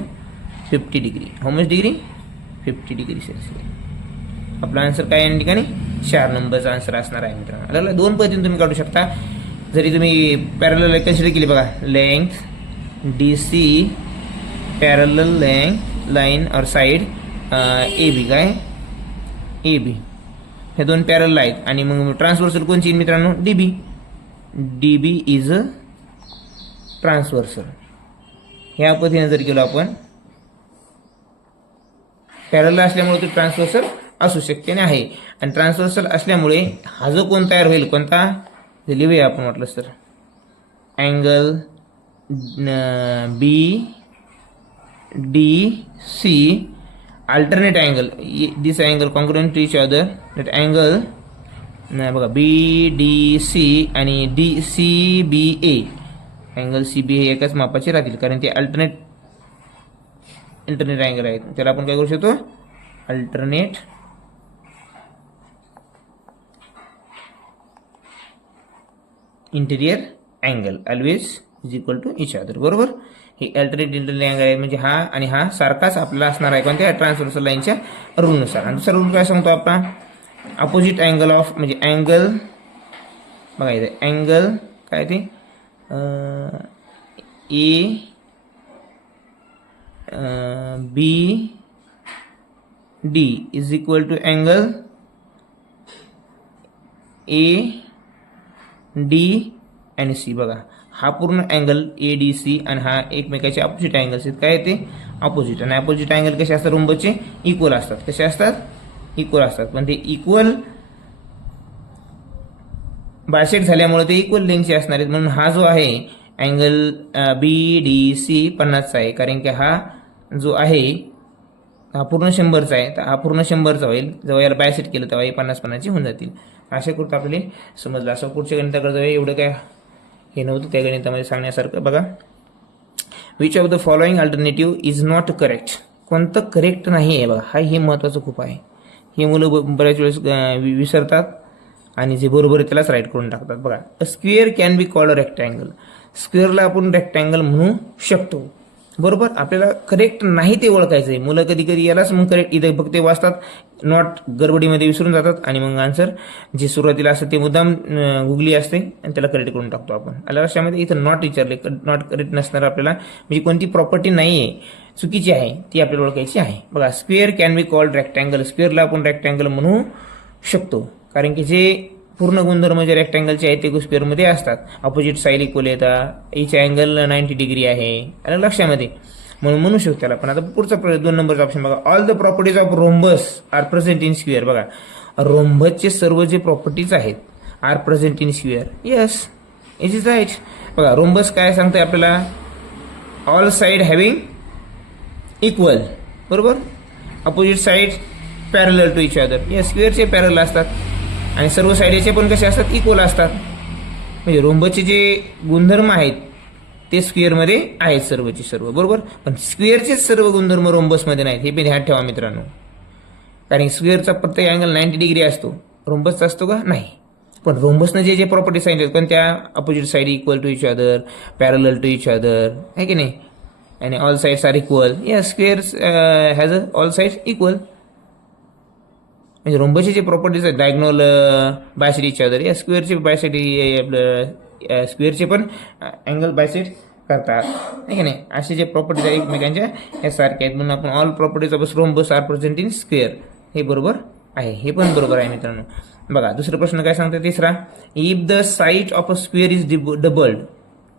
50 degree. How much degree, 50 degree Celsius. आपला आन्सर काय या ठिकाणी 4 नंबरचा आन्सर असणार आहे मित्रांनो. दोन पद्धतीने तुम्ही काढू शकता. जरी तुम्ही पॅरलल कन्सिडर केली, बघा, length DC parallel length line और साइड AB, काय AB, हे दोन पॅरलल आहेत. आणि मग ट्रान्सव्हर्सल कोणची मित्रांनो, DB इज अ ट्रान्सव्हर्सल. ह्या पद्धतीने जर केलं आपण, पॅरलल असल्यामुळे ते ट्रान्सव्हर्सल असू शकते आणि आहे. आणि ट्रान्सव्हर्सल असल्यामुळे हा जो कोण तयार होईल, कोणता लिहूया आपण म्हटलं तर, angle BDC alternate angle, this angle congruent to each other, that angle बघा BDC आणि CBA, अँगल CBA हे एकाच मापाचे राहतील, कारण ते अल्टरनेट अँगल आहेत. त्याला आपण काय करू शकतो, alternate interior angle always is equal to each other, बरोबर. हे अल्टरनेट इंटरनल अँगल आहे, म्हणजे हा आणि हा सारखाच आपल्याला असणार आहे कोणत्या ट्रान्सव्हर्सल लाईनच्या रूलनुसार. आणि दुसरा रूल काय सांगतो आपण, अपोजिट अँगल ऑफ म्हणजे अँगल बघा इथे अँगल काय ते A B D is equal to angle A D आणि सी. बघा हा पूर्ण अँगल ए डी सी आणि हा एकमेकाचे अपोजिट अँगल्स आहेत. काय ते अपोजिट, आणि अपोजिट अँगल कसे असतात रोम्बसचे इक्वल असतात. कसे असतात इक्वल असतात, पण ते इक्वल बायसेक्ट झाल्यामुळे ते इक्वल लेंथचे असणार आहेत. म्हणून हा जो आहे अँगल बी डी सी 50चा आहे, कारण की हा जो आहे हा पूर्ण 100चा आहे, तर हा पूर्ण 100चा होईल. जेव्हा याला बायसेट केलं तेव्हा हे 50-50ची होऊन जातील. अशा करता आपल्याला समजलं. असं पुढच्या गणिताकडे जाऊया. एवढं काय हे नव्हतं त्या गणितामध्ये सांगण्यासारखं. बघा, which of the following alternative is not correct, कोणतं करेक्ट नाही आहे. बघा हा हे महत्त्वाचं खूप आहे. हे मुलं बऱ्याच वेळेस विसरतात आणि जे बरोबर आहे त्यालाच राईट करून टाकतात. बघा, a square can be called a rectangle, स्क्वेअरला आपण रेक्टँगल म्हणू शकतो. बरोबर, आपल्याला करेक्ट नाही ते ओळखायचं आहे. मुलं कधी कधी यालाच मग करेक्ट इथे फक्त वाचतात, नॉट गडबडीमध्ये विसरून जातात आणि मग आन्सर जे सुरुवातीला असतं ते मुद्दाम गुगली असते आणि त्याला करेक्ट करून टाकतो आपण. आल्या लक्षामध्ये इथं नॉट विचारले, नॉट करेक्ट नसणार आपल्याला, म्हणजे कोणती प्रॉपर्टी नाही आहे चुकीची आहे ती आपल्याला ओळखायची आहे. बघा, square can be called rectangle, स्क्वेअरला आपण रेक्टँगल म्हणू शकतो, कारण की जे पूर्ण गुणधर्म जे रेक्टँगलचे आहेत ते स्क्वेअरमध्ये असतात. अपोजिट साईड इक्वल येतात, एच अँगल 90 डिग्री आहे, आलं लक्षामध्ये, म्हणून म्हणू शकतो त्याला. पण आता पुढचा 2 नंबरचा ऑप्शन बघा, all the properties of rhombus are present in square. बघा, रोम्बसचे सर्व जे प्रॉपर्टीज आहेत are present in square. Yes, it is right. बघा, रोम्बस काय सांगते आपल्याला, ऑल साईड हॅव्हिंग इक्वल, बरोबर, opposite side parallel to each other. या स्क्वेअरचे पॅरलल असतात आणि सर्व साईडचे पण कसे असतात इक्वल असतात. म्हणजे रोम्बसचे जे गुणधर्म आहेत ते स्क्वेअरमध्ये आहेत सर्वचे सर्व, बरोबर, पण स्क्वेअरचेच सर्व गुणधर्म रोम्बसमध्ये नाहीत. हे पण ध्यान ठेवा मित्रांनो, कारण स्क्वेअरचा प्रत्येक अँगल 90 डिग्री असतो, रोम्बसचा असतो का नाही. पण रोम्बसनं जे जे प्रॉपर्टी सांगितले पण त्या opposite side equal to each other, parallel to each other, आहे की नाही, आणि ऑल साइड्स आर इक्वल. या squares has a all sides equal. म्हणजे रोम्बसचे जे प्रॉपर्टीज आहेत, डायगोनल बायसेट इच अदर, या स्क्वेअरचे बायसेट आपलं स्क्वेअरचे पण अँगल बायसेट करतात, आहे की नाही. असे जे प्रॉपर्टीज आहेत एकमेकांच्या या सारख्या आहेत, म्हणून आपण all properties of rhombus are present in square, हे बरोबर आहे. हे पण बरोबर आहे मित्रांनो. बघा, दुसरा प्रश्न काय सांगतो तिसरा, if the side of a square is doubled.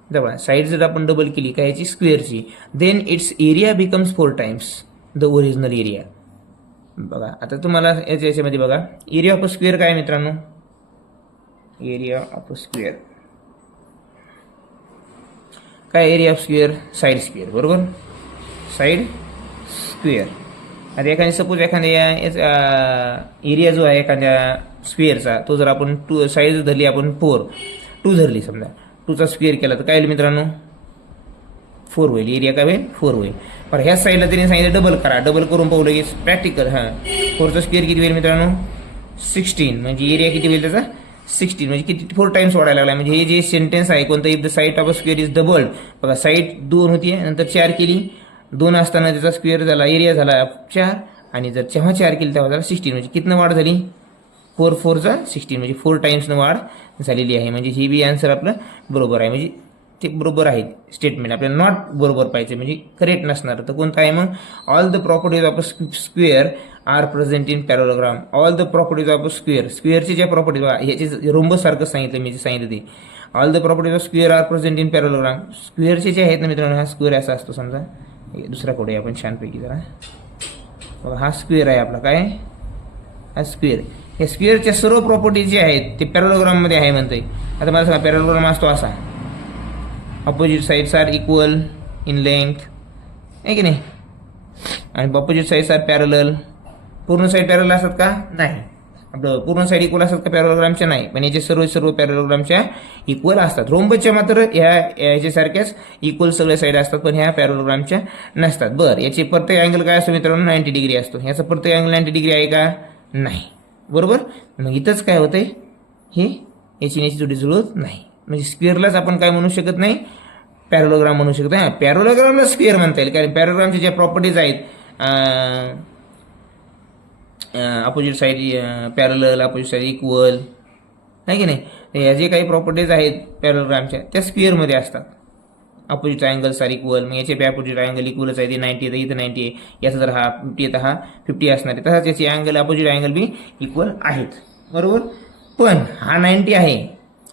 बघा, साईड जर आपण डबल केली काय याची स्क्वेअरची, then it's area becomes 4 times the original area. बघा, आता तुम्हाला याच्यामध्ये बघा, एरिया ऑफ अ स्क्वेअर काय मित्रांनो, एरिया ऑफ अ स्क्वेअर काय, area of square side square, बरोबर, साईड स्क्वेअर. आता एखादी सपोज एखाद्या एरिया जो आहे एखाद्या स्क्वेअरचा, तो जर आपण साईड धरली आपण 2 धरली, समजा 2चा स्क्वेअर केला तर काय होईल मित्रांनो, 4 होईल. एरिया काय होईल, 4 होईल. पण ह्या साईडला त्यांनी सांगितलं डबल करा, डबल करून पाहू लगेच प्रॅक्टिकल. हां, 4चा स्क्वेअर किती होईल मित्रांनो, 16, म्हणजे एरिया किती होईल त्याचा 16, म्हणजे किती 4 टाइम्स वाढायला लागला. म्हणजे हे जे सेंटेन्स आहे कोणतं, if the side of a square is doubled. बघा, साईड 2 होती नंतर 4 केली, 2 असताना त्याचा स्क्वेअर झाला, एरिया झाला 4, आणि जर जेव्हा 4 केली तेव्हा झाला 16, म्हणजे कितनं वाढ झाली, 4 4 16, म्हणजे 4 टाइम्सनं वाढ झालेली आहे. म्हणजे ही बी आन्सर आपलं बरोबर आहे. म्हणजे ते बरोबर आहे स्टेटमेंट, आपल्याला नॉट बरोबर पाहिजे, म्हणजे करेक्ट नसणार. तर कोणतं आहे मग, all the properties of a square are present in parallelogram. All the properties of a square, स्क्वेअरचे ज्या प्रॉपर्टीज, ह्याचे रोम्बस सारखं सांगितलं मी जे सांगितलं ते, all the properties of square are present in parallelogram. स्क्वेअरचे जे आहेत ना मित्रांनो, हा स्क्वेअर असा असतो, समजा दुसरा कोड आहे आपण छानपैकी जरा बघा, हा स्क्वेअर आहे आपला, काय हा स्क्वेअर. या स्क्वेअरच्या सर्व प्रॉपर्टीज जे आहेत ते पॅरलोग्राममध्ये आहे म्हणते. आता मला सांगा, पॅरलोग्राम असतो असा, opposite sides are equal in length, आहे की नाही, आणि अपोजिट साइड्स आर पॅरलल. पूर्ण साईड पॅरलल असतात का, नाही. आपलं पूर्ण साईड इक्वल असतात का पॅरलोग्रामच्या, नाही. पण याचे सर्व पॅरलोग्रामच्या इक्वल असतात. रोम्बसच्या मात्र ह्याच्यासारख्याच इक्वल सगळे साईड असतात, पण ह्या पॅरलोग्रामच्या नसतात. बरं, याचे प्रत्येक अँगल काय असतो मित्रांनो, 90 डिग्री असतो. ह्याचा प्रत्येक अँगल 90 डिग्री आहे का, नाही, बरोबर. मग इथंच काय होतंय, हे याची जोडी जुळत नाही. म्हणजे स्क्वेअरलाच आपण काय म्हणू शकत नाही, पॅरोलोग्राम म्हणू शकतो. हां, पॅरोलोग्रामला स्क्वेअर म्हणता येईल, कारण पॅरोग्रामच्या ज्या प्रॉपर्टीज आहेत, opposite side parallel, opposite side equal, आहे की नाही, या जे काही प्रॉपर्टीज आहेत पॅरलोग्रामच्या त्या स्क्वेअरमध्ये असतात. अपोजिट ट्रायंगल्स आर इक्वल, मग याचे अपोजिट ट्रायंगल इक्वलच आहे, ते 90 आहे, इथं 90 आहे, याचा जर हा 50 आहे तर हा 50 असणार आहे, तसाच याचे अँगल अपोजिट अँगल बी इक्वल आहेत, बरोबर. पण हा 90 आहे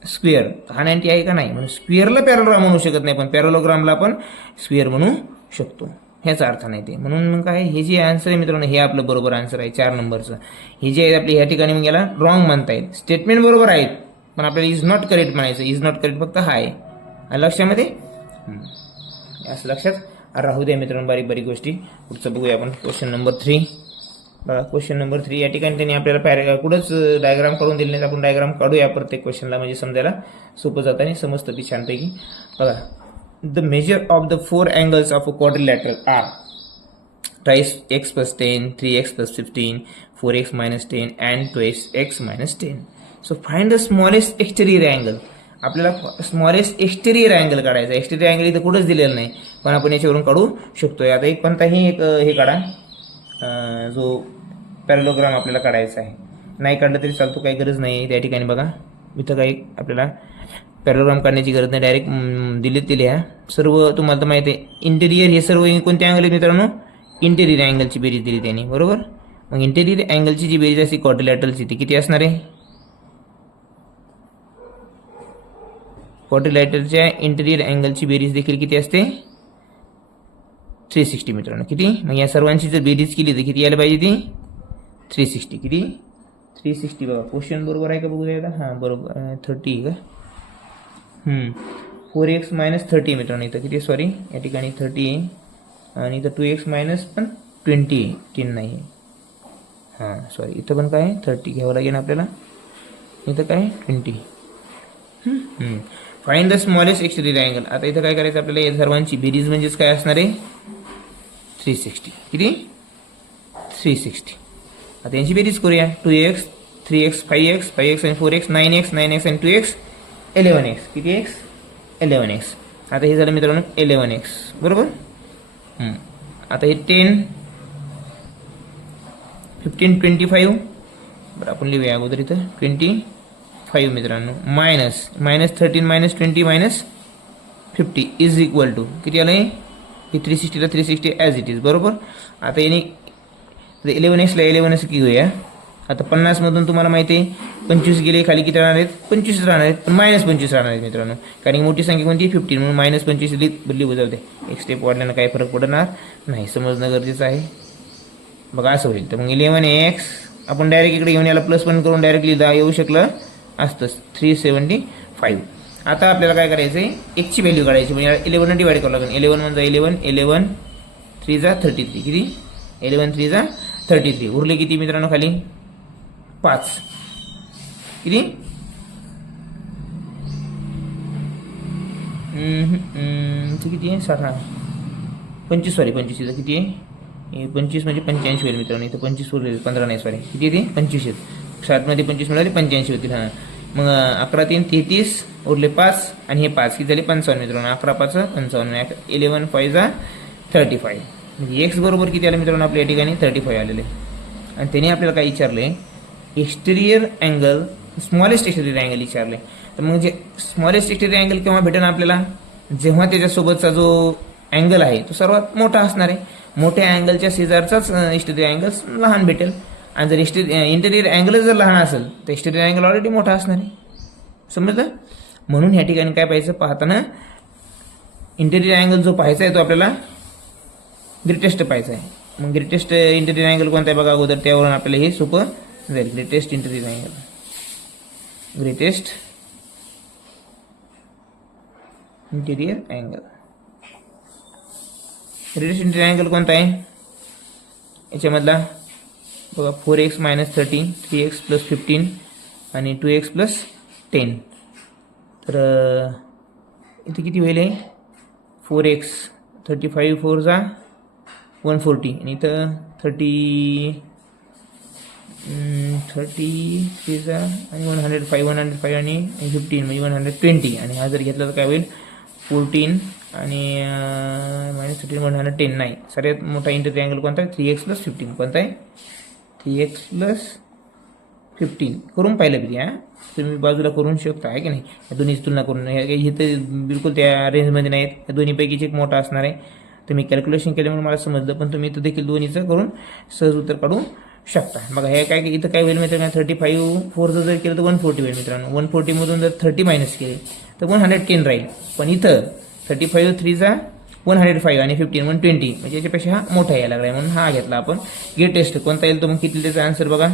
स्क्वेअर, हा 90 आहे का नाही, म्हणून स्क्वेअरला पॅरलोग्राम म्हणू शकत नाही, पण पॅरलोग्रामला आपण स्क्वेअर म्हणू शकतो, ह्याचा अर्थ नाही ते. म्हणून मग काय, हे जे आन्सर आहे मित्रांनो, हे आपलं बरोबर आन्सर आहे 4 नंबरचं. हे जे आहे आपले ह्या ठिकाणी मग याला रॉंग म्हणता येईल. स्टेटमेंट बरोबर आहेत, पण आपल्याला इज नॉट करेक्ट म्हणायचं. इज नॉट करेक्ट फक्त हा आहे, लक्षामध्ये असं लक्षात राहू द्या मित्रांनो. बारीक बारीक गोष्टी पुढचं बघूया आपण. क्वेश्चन नंबर 3 बघा. क्वेश्चन नंबर 3 या ठिकाणी त्यांनी आपल्याला कुठंच डायग्राम काढून दिले नाहीत. आपण डायग्राम काढूया प्रत्येक क्वेश्चनला, म्हणजे समजायला सोपं जातं आणि समजतं ती छानपैकी. बघा, the measure of the 4 angles of a quadrilateral are twice x plus 10, 3x plus 15, 4x minus 10 and twice x minus 10. So find the smallest exterior angle. आपल्याला स्मॉलेस्ट एक्सटेरियर अँगल काढायचा. एक्सटेरियर अँगल इथं कुठंच दिलेलं नाही, पण आपण याच्यावरून काढू शकतोय. आता एक कोणताही एक हे काढा, जो पॅरलोग्राम आपल्याला काढायचा आहे. नाही काढलं तरी चालतो, काही गरज नाही त्या ठिकाणी. बघा, इथं काही आपल्याला पॅरलोग्राम काढण्याची गरज नाही, डायरेक्ट दिले ह्या सर्व. तुम्हाला तर माहिती आहे, इंटेरियर हे सर्व कोणते अँगल आहेत मित्रांनो, इंटेरियर अँगलची बेरीज दिली त्यांनी, बरोबर. मग इंटेरियर अँगलची जी बेरीज असते क्वाड्रिलॅटरलची, ती किती असणार आहे. क्वाड्रिलॅटरच्या इंटेरियर अँगलची बेरीज देखील किती असते, 360 मित्रांनो. किती, मग या सर्वांची जर बेरीज केली तर किती यायला पाहिजे, ती 360. किती, 360. बघा, क्वेश्चन बरोबर आहे का बघू द्या. हां, बरोबर, 30 का. 4x minus 30 मित्रांनो. इथं किती, सॉरी, या ठिकाणी 30 आहे, आणि इथं 2x मायनस पण 20 आहे, 3 नाही आहे. हां, सॉरी, इथं पण काय 30 घ्यावं लागेल आपल्याला, इथं काय 20. Find the smallest exterior angle. आता इथं काय करायचं आपल्याला, या सर्वांची बेरीज म्हणजेच काय असणार आहे, 360. किती, 360. आता यांची बेरीज करूया. 2x, 3x, 5x, 5x आणि 4x, 9x, 9x आणि 2x, 11x. किती x, 11x. आता हे झालं मित्रांनो 11x, बरोबर. आता हे 10, 15, 25. बरं, आपण लिहूया अगोदर इथं 25 मित्रांनो. Minus 13 minus 20 minus 50 is equal to किती आलं, हे 360ला 360 ॲज इट इज, बरोबर. आता याने 11xला 11x घेऊया. आता 50मधून तुम्हाला माहिती आहे 25 गेले खाली, किती राहणार आहेत, 25 राहणार आहेत, पण -25 राहणार आहेत मित्रांनो, कारण मोठी संख्या कोणती, 15, म्हणून -25 बदली बजावते. एक स्टेप वाढल्यानं काही फरक पडणार नाही, समजणं गरजेचं आहे. बघा, असं होईल. तर मग 11x आपण डायरेक्ट इकडे घेऊन याला प्लस पण करून डायरेक्टली येऊ शकलं असतं, 375. आता आपल्याला काय करायचं आहे, एक्सची व्हॅल्यू काढायची, म्हणजे 11 डिवाइड करावं लागेल. 11 म्हणजे 11, 11 3 जा 33. किती, 11 3 जा 33. उरले किती मित्रांनो खाली, 5. किती, किती आहे, 60, 25, सॉरी 25. किती आहे, 25 म्हणजे 85 होईल मित्रांनो. इथं 25 उरले, 15 नाही, सॉरी. किती येते, 25 आहेत. 60मध्ये 25 मिळाले, 85 होतील. हां, मग 11 3 33, उरले 5, आणि हे 5 किती झाले, 55 मित्रांनो. 11 5 55, 11 5 जा 35. म्हणजे एक्स बरोबर किती आले मित्रांनो, आपल्या या ठिकाणी 35 आलेले. आणि त्याने आपल्याला काय विचारले, exterior angle, smallest exterior angle विचारले. तर मग जे स्मॉलेस्ट एक्सटेरियर अँगल केव्हा भेटेल आपल्याला, जेव्हा त्याच्यासोबतचा जो अँगल आहे तो सर्वात मोठा असणार आहे. मोठ्या अँगलच्या शेजारचाच एक्सटेरियर अँगल लहान भेटेल, आणि जर इंटेरियर अँगल जर लहान असेल तर एक्सटेरियर अँगल ऑलरेडी मोठा असणार आहे, समजलं. म्हणून ह्या ठिकाणी काय पाहिजे, पाहताना इंटेरियर अँगल जो पाहायचा आहे तो आपल्याला ग्रेटेस्ट पाहायचा आहे. मग ग्रेटेस्ट इंटेरियर अँगल कोणता आहे बघा अगोदर, त्यावरून आपल्याला हे सोपं जाईल. Greatest interior angle, greatest interior angle, greatest interior angle कोणता आहे याच्यामधला बघा, 4x - 30, 3x + 15 आणि 2x + 10. तर इथे किती होईल, 4x, 35 4 जा 140, आणि इथं 33 जा आणि 105 आणि 15 म्हणजे 120, आणि हा जर घेतला तर काय होईल, 14 आणि -13 नाही. सगळ्यात मोठा इंटेरियर अँगल कोणता आहे? 3x + 15 कोणता आहे? 3x + 15 करून पाहिलं किती हां तुम्ही बाजूला करून शकता आहे की नाही. या दोन्हीची तुलना करून हे तर बिलकुल त्या रेंजमध्ये नाहीत. या दोन्हीपैकीच एक मोठा असणार आहे. तुम्ही कॅल्क्युलेशन केल्यामुळे मला समजलं, पण तुम्ही इथं देखील दोन्हीचं करून सहज उत्तर काढू शकता. बघा हे काय इथं काय होईल मित्रांनो, 35 4 जर केलं तर 140 होईल मित्रांनो. 140 मधून जर 30 मायनस केले तर 110 राहील. पण इथं 35 3 105 आणि 15 120 म्हणजे याच्यापेक्षा हा मोठा यायला लागला म्हणून हा घेतला आपण. ग्रेटेस्ट कोणता येईल तो मग किती त्याचा आन्सर बघा.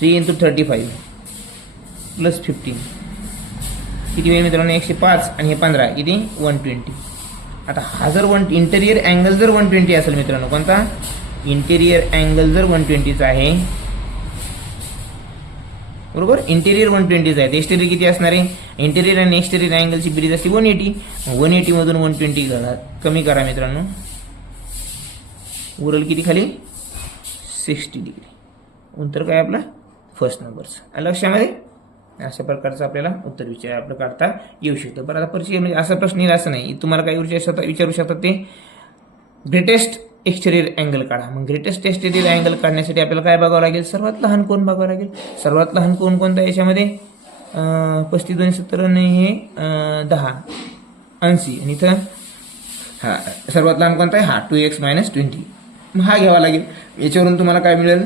3 × 35 + 15 किती वेळ मित्रांनो 105 आणि हे 15 किती 120. आता हा जर इंटेरियर अँगल जर 120 असेल मित्रांनो, कोणता इंटेरियर अँगल जर 120चा आहे बरोबर, इंटेरियर 120 आहे. एक्सटेरियर किती असणार आहे? इंटेरियर आणि एक्सटेरियर अँगलची बेरीज असते 180. 180 मधून 120 कमी करा मित्रांनो, उरल किती खाली 60 डिग्री. उत्तर काय आपलं फर्स्ट नंबरचं लक्षामध्ये. अशा प्रकारचं आपल्याला उत्तर आपलं काढता येऊ शकतं. बरं आता परिचय म्हणजे असा प्रश्न येईल असं नाही. तुम्हाला काय विचारू शकतात ते ग्रेटेस्ट एक्सटेरियर अँगल काढा. मग ग्रेटेस्ट एक्सटेरियर अँगल काढण्यासाठी आपल्याला काय बघावं लागेल? सर्वात लहान कोण बघावं लागेल. सर्वात लहान कोण कोणता याच्यामध्ये 35 2 70 आणि हे 10 80 आणि इथं हा सर्वात लहान कोणता आहे? हा 2x - 20. मग हा घ्यावा लागेल. याच्यावरून तुम्हाला काय मिळेल?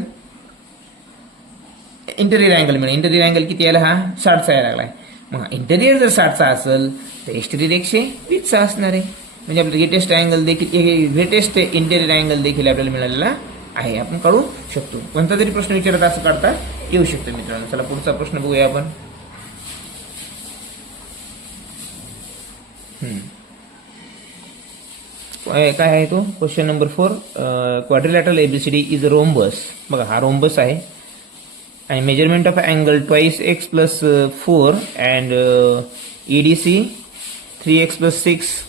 इंटेरियर अँगल मिळेल. इंटेरियर अँगल किती यायला? हा 60चा यायला लागला आहे. मग इंटेरियर जर 60चा असेल तर एक्सटेरियर 120चा असणार आहे. म्हणजे आपलं ग्रेटेस्ट अँगल देखील ग्रेटेस्ट इंटेरियर अँगल देखील आपल्याला मिळालेला आहे. आपण काढू शकतो. कोणता जरी प्रश्न विचारत असं काढता येऊ शकतो मित्रांनो. चला पुढचा प्रश्न बघूया आपण. काय आहे तो question number 4. Quadrilateral ABCD is a rhombus. बघा हा रोम्बस आहे आणि measurement of angle 2x + 4 and EDC 3x + 6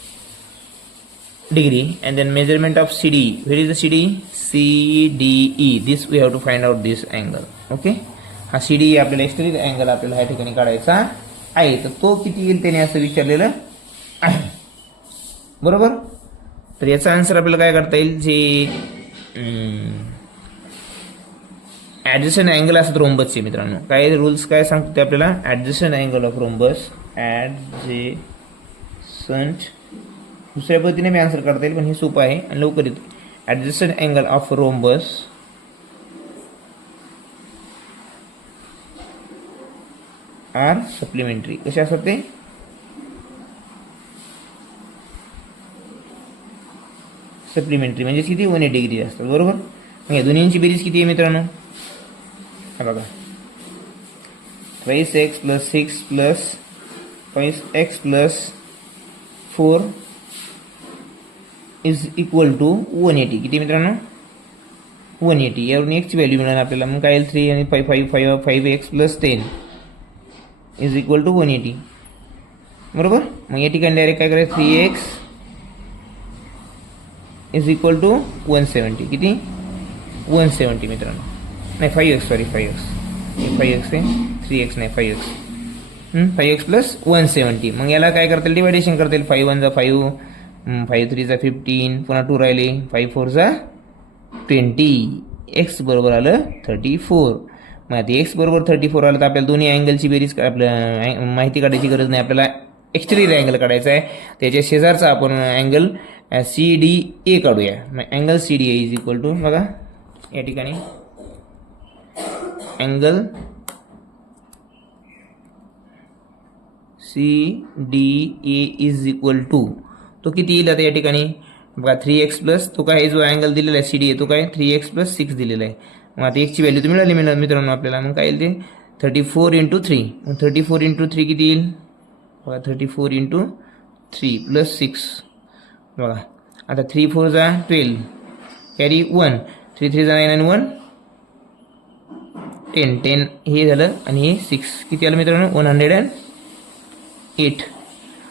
degree and then measurement of CD. Where is the CD? CDE. This we have to find out this angle. Okay. हा CDE आपल्याला exterior angle आपल्याला ह्या ठिकाणी काढायचा आहे. तर तो किती येईल त्याने असं विचारलेलं आहे बरोबर. तर याचा आन्सर आपल्याला काय करता येईल? जे ऍडजस्टंट अँगल असतात रोम्बसचे मित्रांनो. काय रूल्स काय सांगतो ते आपल्याला? Adjacent angle of rhombus adjacent दुसऱ्या पद्धतीने मी आन्सर करता येईल पण हे सोपं आहे आणि लवकर येतो. Adjacent angle of rhombus are supplementary. कसे असतात ते? सप्लिमेंटरी म्हणजे किती 180 डिग्री असतात बरोबर. मग या दोन्हींची बेरीज किती आहे मित्रांनो? हा बघा 5x + 6 + 5x + 4 is equal to 180. किती मित्रांनो 180. यावरून एक्सची व्हॅल्यू मिळणार आपल्याला. मग काय येईल 3 आणि 5x + 10 इज इक्वल टू 180 बरोबर. मग या ठिकाणी डायरेक्ट काय करायचं 3x इज इक्वल टू 170. किती 170 मित्रांनो. नाही 5x सॉरी 5x आहे 3x नाही 5x 5x + 170. मग याला काय करता येईल? डिवायडेशन करता येईल. 5 1 = 5 5 3 = 15 पुन्हा 2 राहिले 5 4 = 20. x बरोबर आलं 34. मग आता x बरोबर 34 आलं तर आपल्याला दोन्ही अँगलची बेरीज आपल्या माहिती काढायची गरज नाही. आपल्याला एक्सटेरियर अँगल काढायचा आहे. त्याच्या शेजारचा आपण अँगल CDA काढूया. मग angle CDA is equal to बघा या ठिकाणी angle CDA is equal to तो किती येईल आता या ठिकाणी बघा 3x + तो काय जो अँगल दिलेला आहे CDA तो काय 3x + 6 दिलेला आहे. मग आता एक्सची व्हॅल्यू तर मिळाली मित्रांनो आपल्याला. मग काय येईल ते 34 × 3. मग 34 × 3 किती येईल बघा 34 × 3 + 6 बघा. आता 3 4 = 12 कॅरी 1 3 3 = 9 आणि 1 10 10 हे झालं आणि हे 6 किती आलं मित्रांनो 108.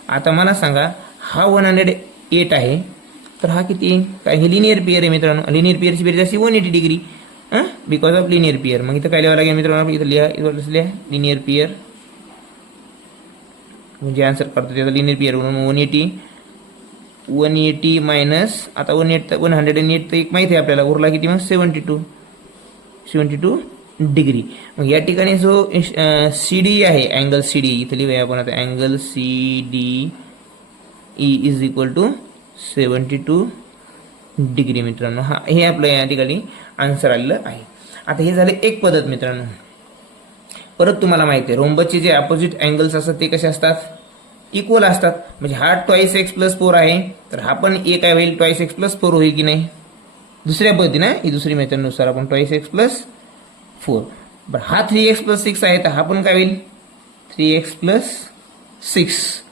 आता मला सांगा हा 108 आहे तर हा किती काय? हे लिनियर पेअर आहे मित्रांनो. लिनियर पेअरची बेरीज असते 180 degree because of linear pair. मग इथं काय लिहावं लागेल मित्रांनो? इथं लिहा लिनियर पेअर म्हणजे आन्सर काढतो त्याचा लिनियर पेअर म्हणून 180 मायनस आता 108 तर एक माहिती आहे आपल्याला, उरला किती मग 72 डिग्री. मग या ठिकाणी जो सी डी आहे, अँगल सी डी इथं लिहूया आपण आता, angle C D is equal to 72 degree मित्रांनो. हा हे आपलं या ठिकाणी आन्सर आलेलं आहे. आता हे झाले एक पद्धत मित्रांनो. परत तुम्हाला माहिती आहे रोम्बसचे जे अपोजिट अँगल्स असतात ते कसे असतात, इक्वल असतात. म्हणजे हा ट्वाईस एक्स प्लस 4 आहे तर हा पण ए काय होईल, ट्वाईस एक्स प्लस 4 होईल की नाही. दुसऱ्या पद्धतीने ही दुसरी मेथडनुसार आपण ट्वाईस एक्स प्लस 4. बरं हा 3x प्लस 6 आहे तर हा पण काय होईल 3x प्लस 6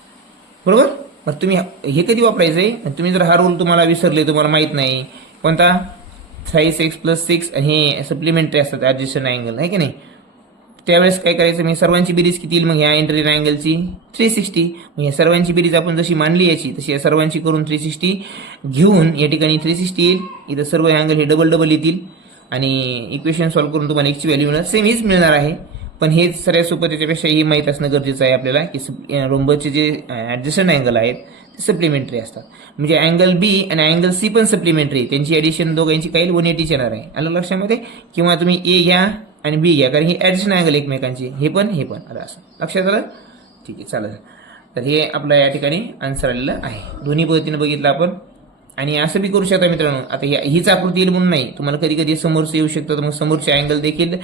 बरोबर. बरं तुम्ही हे कधी वापरायचं आहे, तुम्ही जर हा रूल तुम्हाला विसरले, तुम्हाला माहीत नाही कोणता 3x प्लस 6 हे सप्लिमेंटरी असतात ॲडजस्टंट अँगल आहे की नाही, त्यावेळेस काय करायचं, मी सर्वांची बेरीज किती येईल मग ह्या इंटरव्ह्यू अँगलची 360. मग या सर्वांची बेरीज आपण जशी मांडली याची तशी या सर्वांची करून 360 घेऊन या ठिकाणी 360 येईल. इथं सर्व अँगल हे डबल डबल येतील आणि इक्वेशन सॉल्व्ह करून तुम्हाला एकची व्हॅल्यू मिळणार, सेम हीच मिळणार आहे. पण हे सगळ्यात सोपं त्याच्यापेक्षा हे माहीत असणं गरजेचं आहे आपल्याला की रोम्बसचे जे ॲडजस्टंट अँगल आहेत ते सप्लिमेंटरी असतात. म्हणजे अँगल बी आणि अँगल सी पण सप्लिमेंटरी, त्यांची ॲडिशन दोघांची काही 180 येणार आहे. आलं लक्षामध्ये. किंवा तुम्ही ए घ्या आणि बी घ्या, कारण ही ॲडिशन अँगल एकमेकांची, हे पण आलं असं लक्षात आलं. ठीक आहे चालेल. तर हे आपलं या ठिकाणी आन्सर आलेलं आहे. दोन्ही पद्धतीनं बघितलं आपण. आणि असं बी करू शकता मित्रांनो, आता हीच आकृती येईल म्हणून नाही, तुम्हाला कधी कधी समोरचं येऊ शकतं, तर मग समोरचे अँगल देखील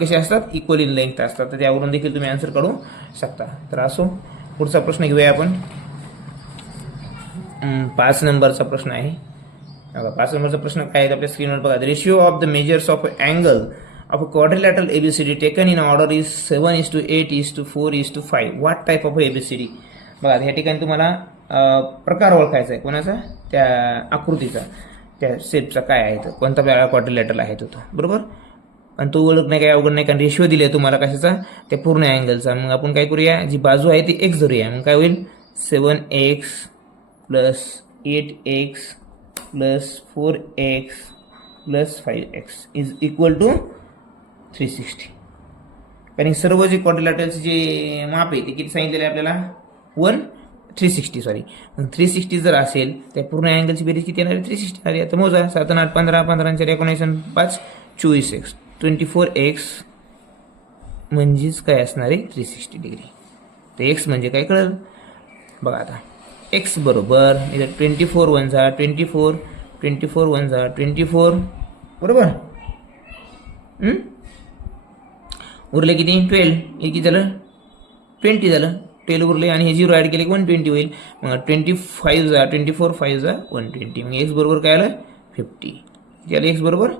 कसे असतात, इक्वल इन लेंथ असतात, तर त्यावरून देखील तुम्ही आन्सर काढू शकता. तर असो पुढचा प्रश्न घेऊया आपण. 5 नंबरचा प्रश्न आहे. 5 नंबरचा प्रश्न काय आहे आपल्या स्क्रीनवर बघा. The ratio of the measures of angle of a quadrilateral ABCD taken in order is 7:8 4:5. What type of ABCD. बघा ह्या ठिकाणी तुम्हाला प्रकार ओळखायचा आहे कोणाचा, त्या आकृतीचा, त्या शेपचा काय आहे, तो कोणता क्वाड्रिलॅटरल आहे तो बरोबर. आणि तो ओळख नाही काय अवघड नाही, कारण रेशिओ दिले तुम्हाला कशाचा, त्या पूर्ण अँगलचा. मग आपण काय करूया, जी बाजू आहे ती x धरूया. मग काय होईल 7x plus 8x plus 4x plus 5x is equal to 360. कारण सर्व जे क्वाड्रिलॅटरलचे जे माप आहे ते किती सांगितलेलं आहे आपल्याला, 360 सॉरी. मग 360 जर असेल त्या पूर्ण अँगलची बेरीज किती येणार आहे, 360 येणार आहे. आता मोजा 7 8 15 15 4 19 5 24x 24x म्हणजेच काय असणार आहे 360 डिग्री. तर x म्हणजे काय कळलं बघा. आता x बरोबर 24 1 जा 24 24 1 जा 24 बरोबर. उरले किती 12, हे किती झालं 20 झालं. 12 उरले आणि हे 0 ॲड केले की 120 होईल. मग 24 जा 120. मग x बरोबर काय आलं 50. आलं x बरोबर,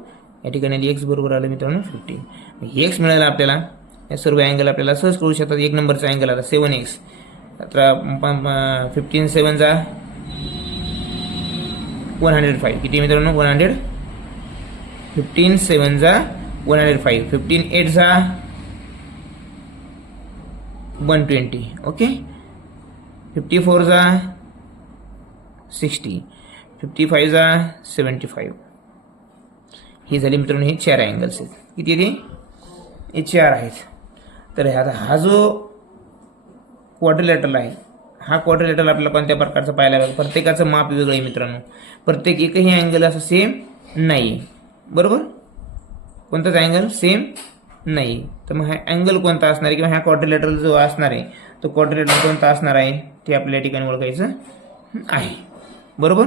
या ठिकाणी x बरोबर आलं मित्रांनो 15. हे x मिळालं आपल्याला. हे सर्व अँगल आपल्याला सहज करू शकतात. एक नंबरचा अँगल आता 7x. आता 15 7 जा 105 किती मित्रांनो 100. 15 7 जा 105. 15 8 जा 120. ओके. 54 जा 60. 55 जा 75. ही झाली मित्रांनो हे 4 अँगल्स आहेत. किती आहेत हे 4 आहेत. तर आता हा जो क्वाड्रिलॅटरल आहे, हा क्वाड्रिलॅटरल आपल्याला कोणत्या प्रकारचा पाहायला लागेल, प्रत्येकाचं माप वेगळं आहे मित्रांनो. प्रत्येक एकही अँगल असं सेम नाही बरोबर. कोणताच अँगल सेम नाही. तर मग हा अँगल कोणता असणार आहे, किंवा हा क्वाड्रिलॅटरल जो असणार आहे तो क्वाड्रिलॅटरल कोणता असणार आहे ते आपल्या या ठिकाणी ओळखायचं आहे बरोबर.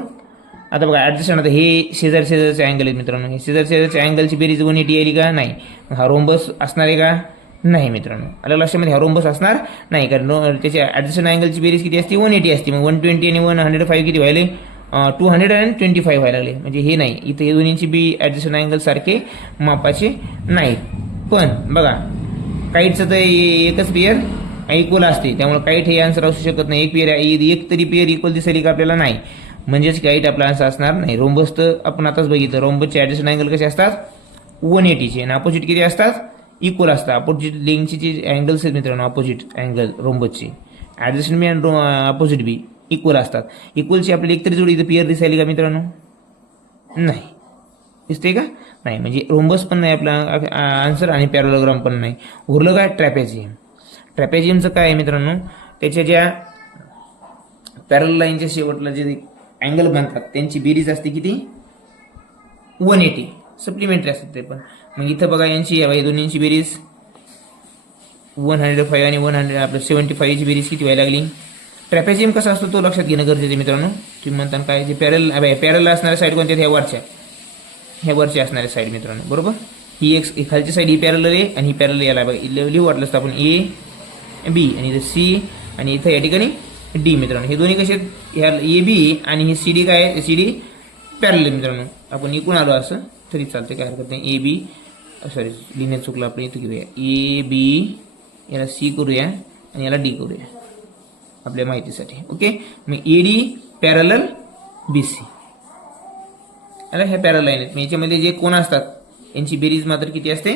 आता बघा ॲडजस्टंट, आता हे शेजारचे अँगल आहेत मित्रांनो. हे शेजारच्या अँगलची बेरीज 180 येईल का नाही. हा रोम्बस असणार आहे का नाही मित्रांनो. आलं लक्षामध्ये, हा रोम्बस असणार नाही, कारण त्याच्या ॲडजस्टंट अँगलची बेरीज किती असते 180 असते. मग 120 आणि 105 किती व्हायले 225 व्हायला लागले. म्हणजे हे नाही, इथे हे दोन्हींची बी ॲडजस्टंट अँगल सारखे मापाचे नाहीत. पण बघा काईटचं तर एकच पेअर इक्वल असते, त्यामुळे काईट हे आन्सर असू शकत नाही. एक पेअर एक तरी पेअर इक्वल दिसेल का आपल्याला नाही, म्हणजेच काईट आपला आन्सर असणार नाही. रोम्बस तर आपण आताच बघितलं, रोम्बसचे ॲडजस्टंट अँगल कसे असतात 180चे, आणि अपोजिट किती असतात इक्वल असतात. अपोजिट लेंगची जी अँगल्स आहेत मित्रांनो, अपोजिट अँगल रोम्बसची ॲडजस्टंट बी आणि अपोजिट बी इक्वल असतात. इक्वलची आपल्याला एकतरी जोडी इथं पेअर दिसायली का मित्रांनो, नाही दिसते का नाही. म्हणजे रोम्बस पण नाही आपला आन्सर आणि पॅरलोग्राम पण नाही. उरलं काय ट्रॅपेझियम. ट्रॅपेझियमचं काय आहे मित्रांनो, त्याच्या ज्या पॅरल लाईनच्या शेवटला जे अँगल बनतात त्यांची बेरीज असते किती 180 सप्लिमेंटरी असतात ते पण. मग इथं बघा यांची या दोन्हींची बेरीज 105 आणि 100 आपलं 75 ची बेरीज किती व्हायला लागली. ट्रॅपेझियम कसा असतो तो लक्षात घेणं गरजेचं आहे मित्रांनो. तुम्ही म्हणता काय जे पॅरल असणाऱ्या साईड कोणत्या ह्या वरच्या असणाऱ्या साईड मित्रांनो बरोबर. ही एक खालची साईड ही पॅरल आहे आणि ही पॅरल याला बघा लिहू वाटलं असतं आपण ए बी आणि इथं सी आणि इथं या ठिकाणी डी मित्रांनो. हे दोन्ही कसे ह्या ए बी आणि ही सी डी काय सी डी पॅरल मित्रांनो. आपण इकडून आलो असं तरी चालते काय हरकत नाही. ए बी सॉरी लिहिण्यात चुकलं आपण इथं घेऊया ए बी याला सी करूया आणि याला डी करूया आपल्या माहितीसाठी. ओके मग ए डी पॅरल बी सी याला ह्या पॅरल लाईन आहेत. याच्यामध्ये जे कोण असतात यांची बेरीज मात्र किती असते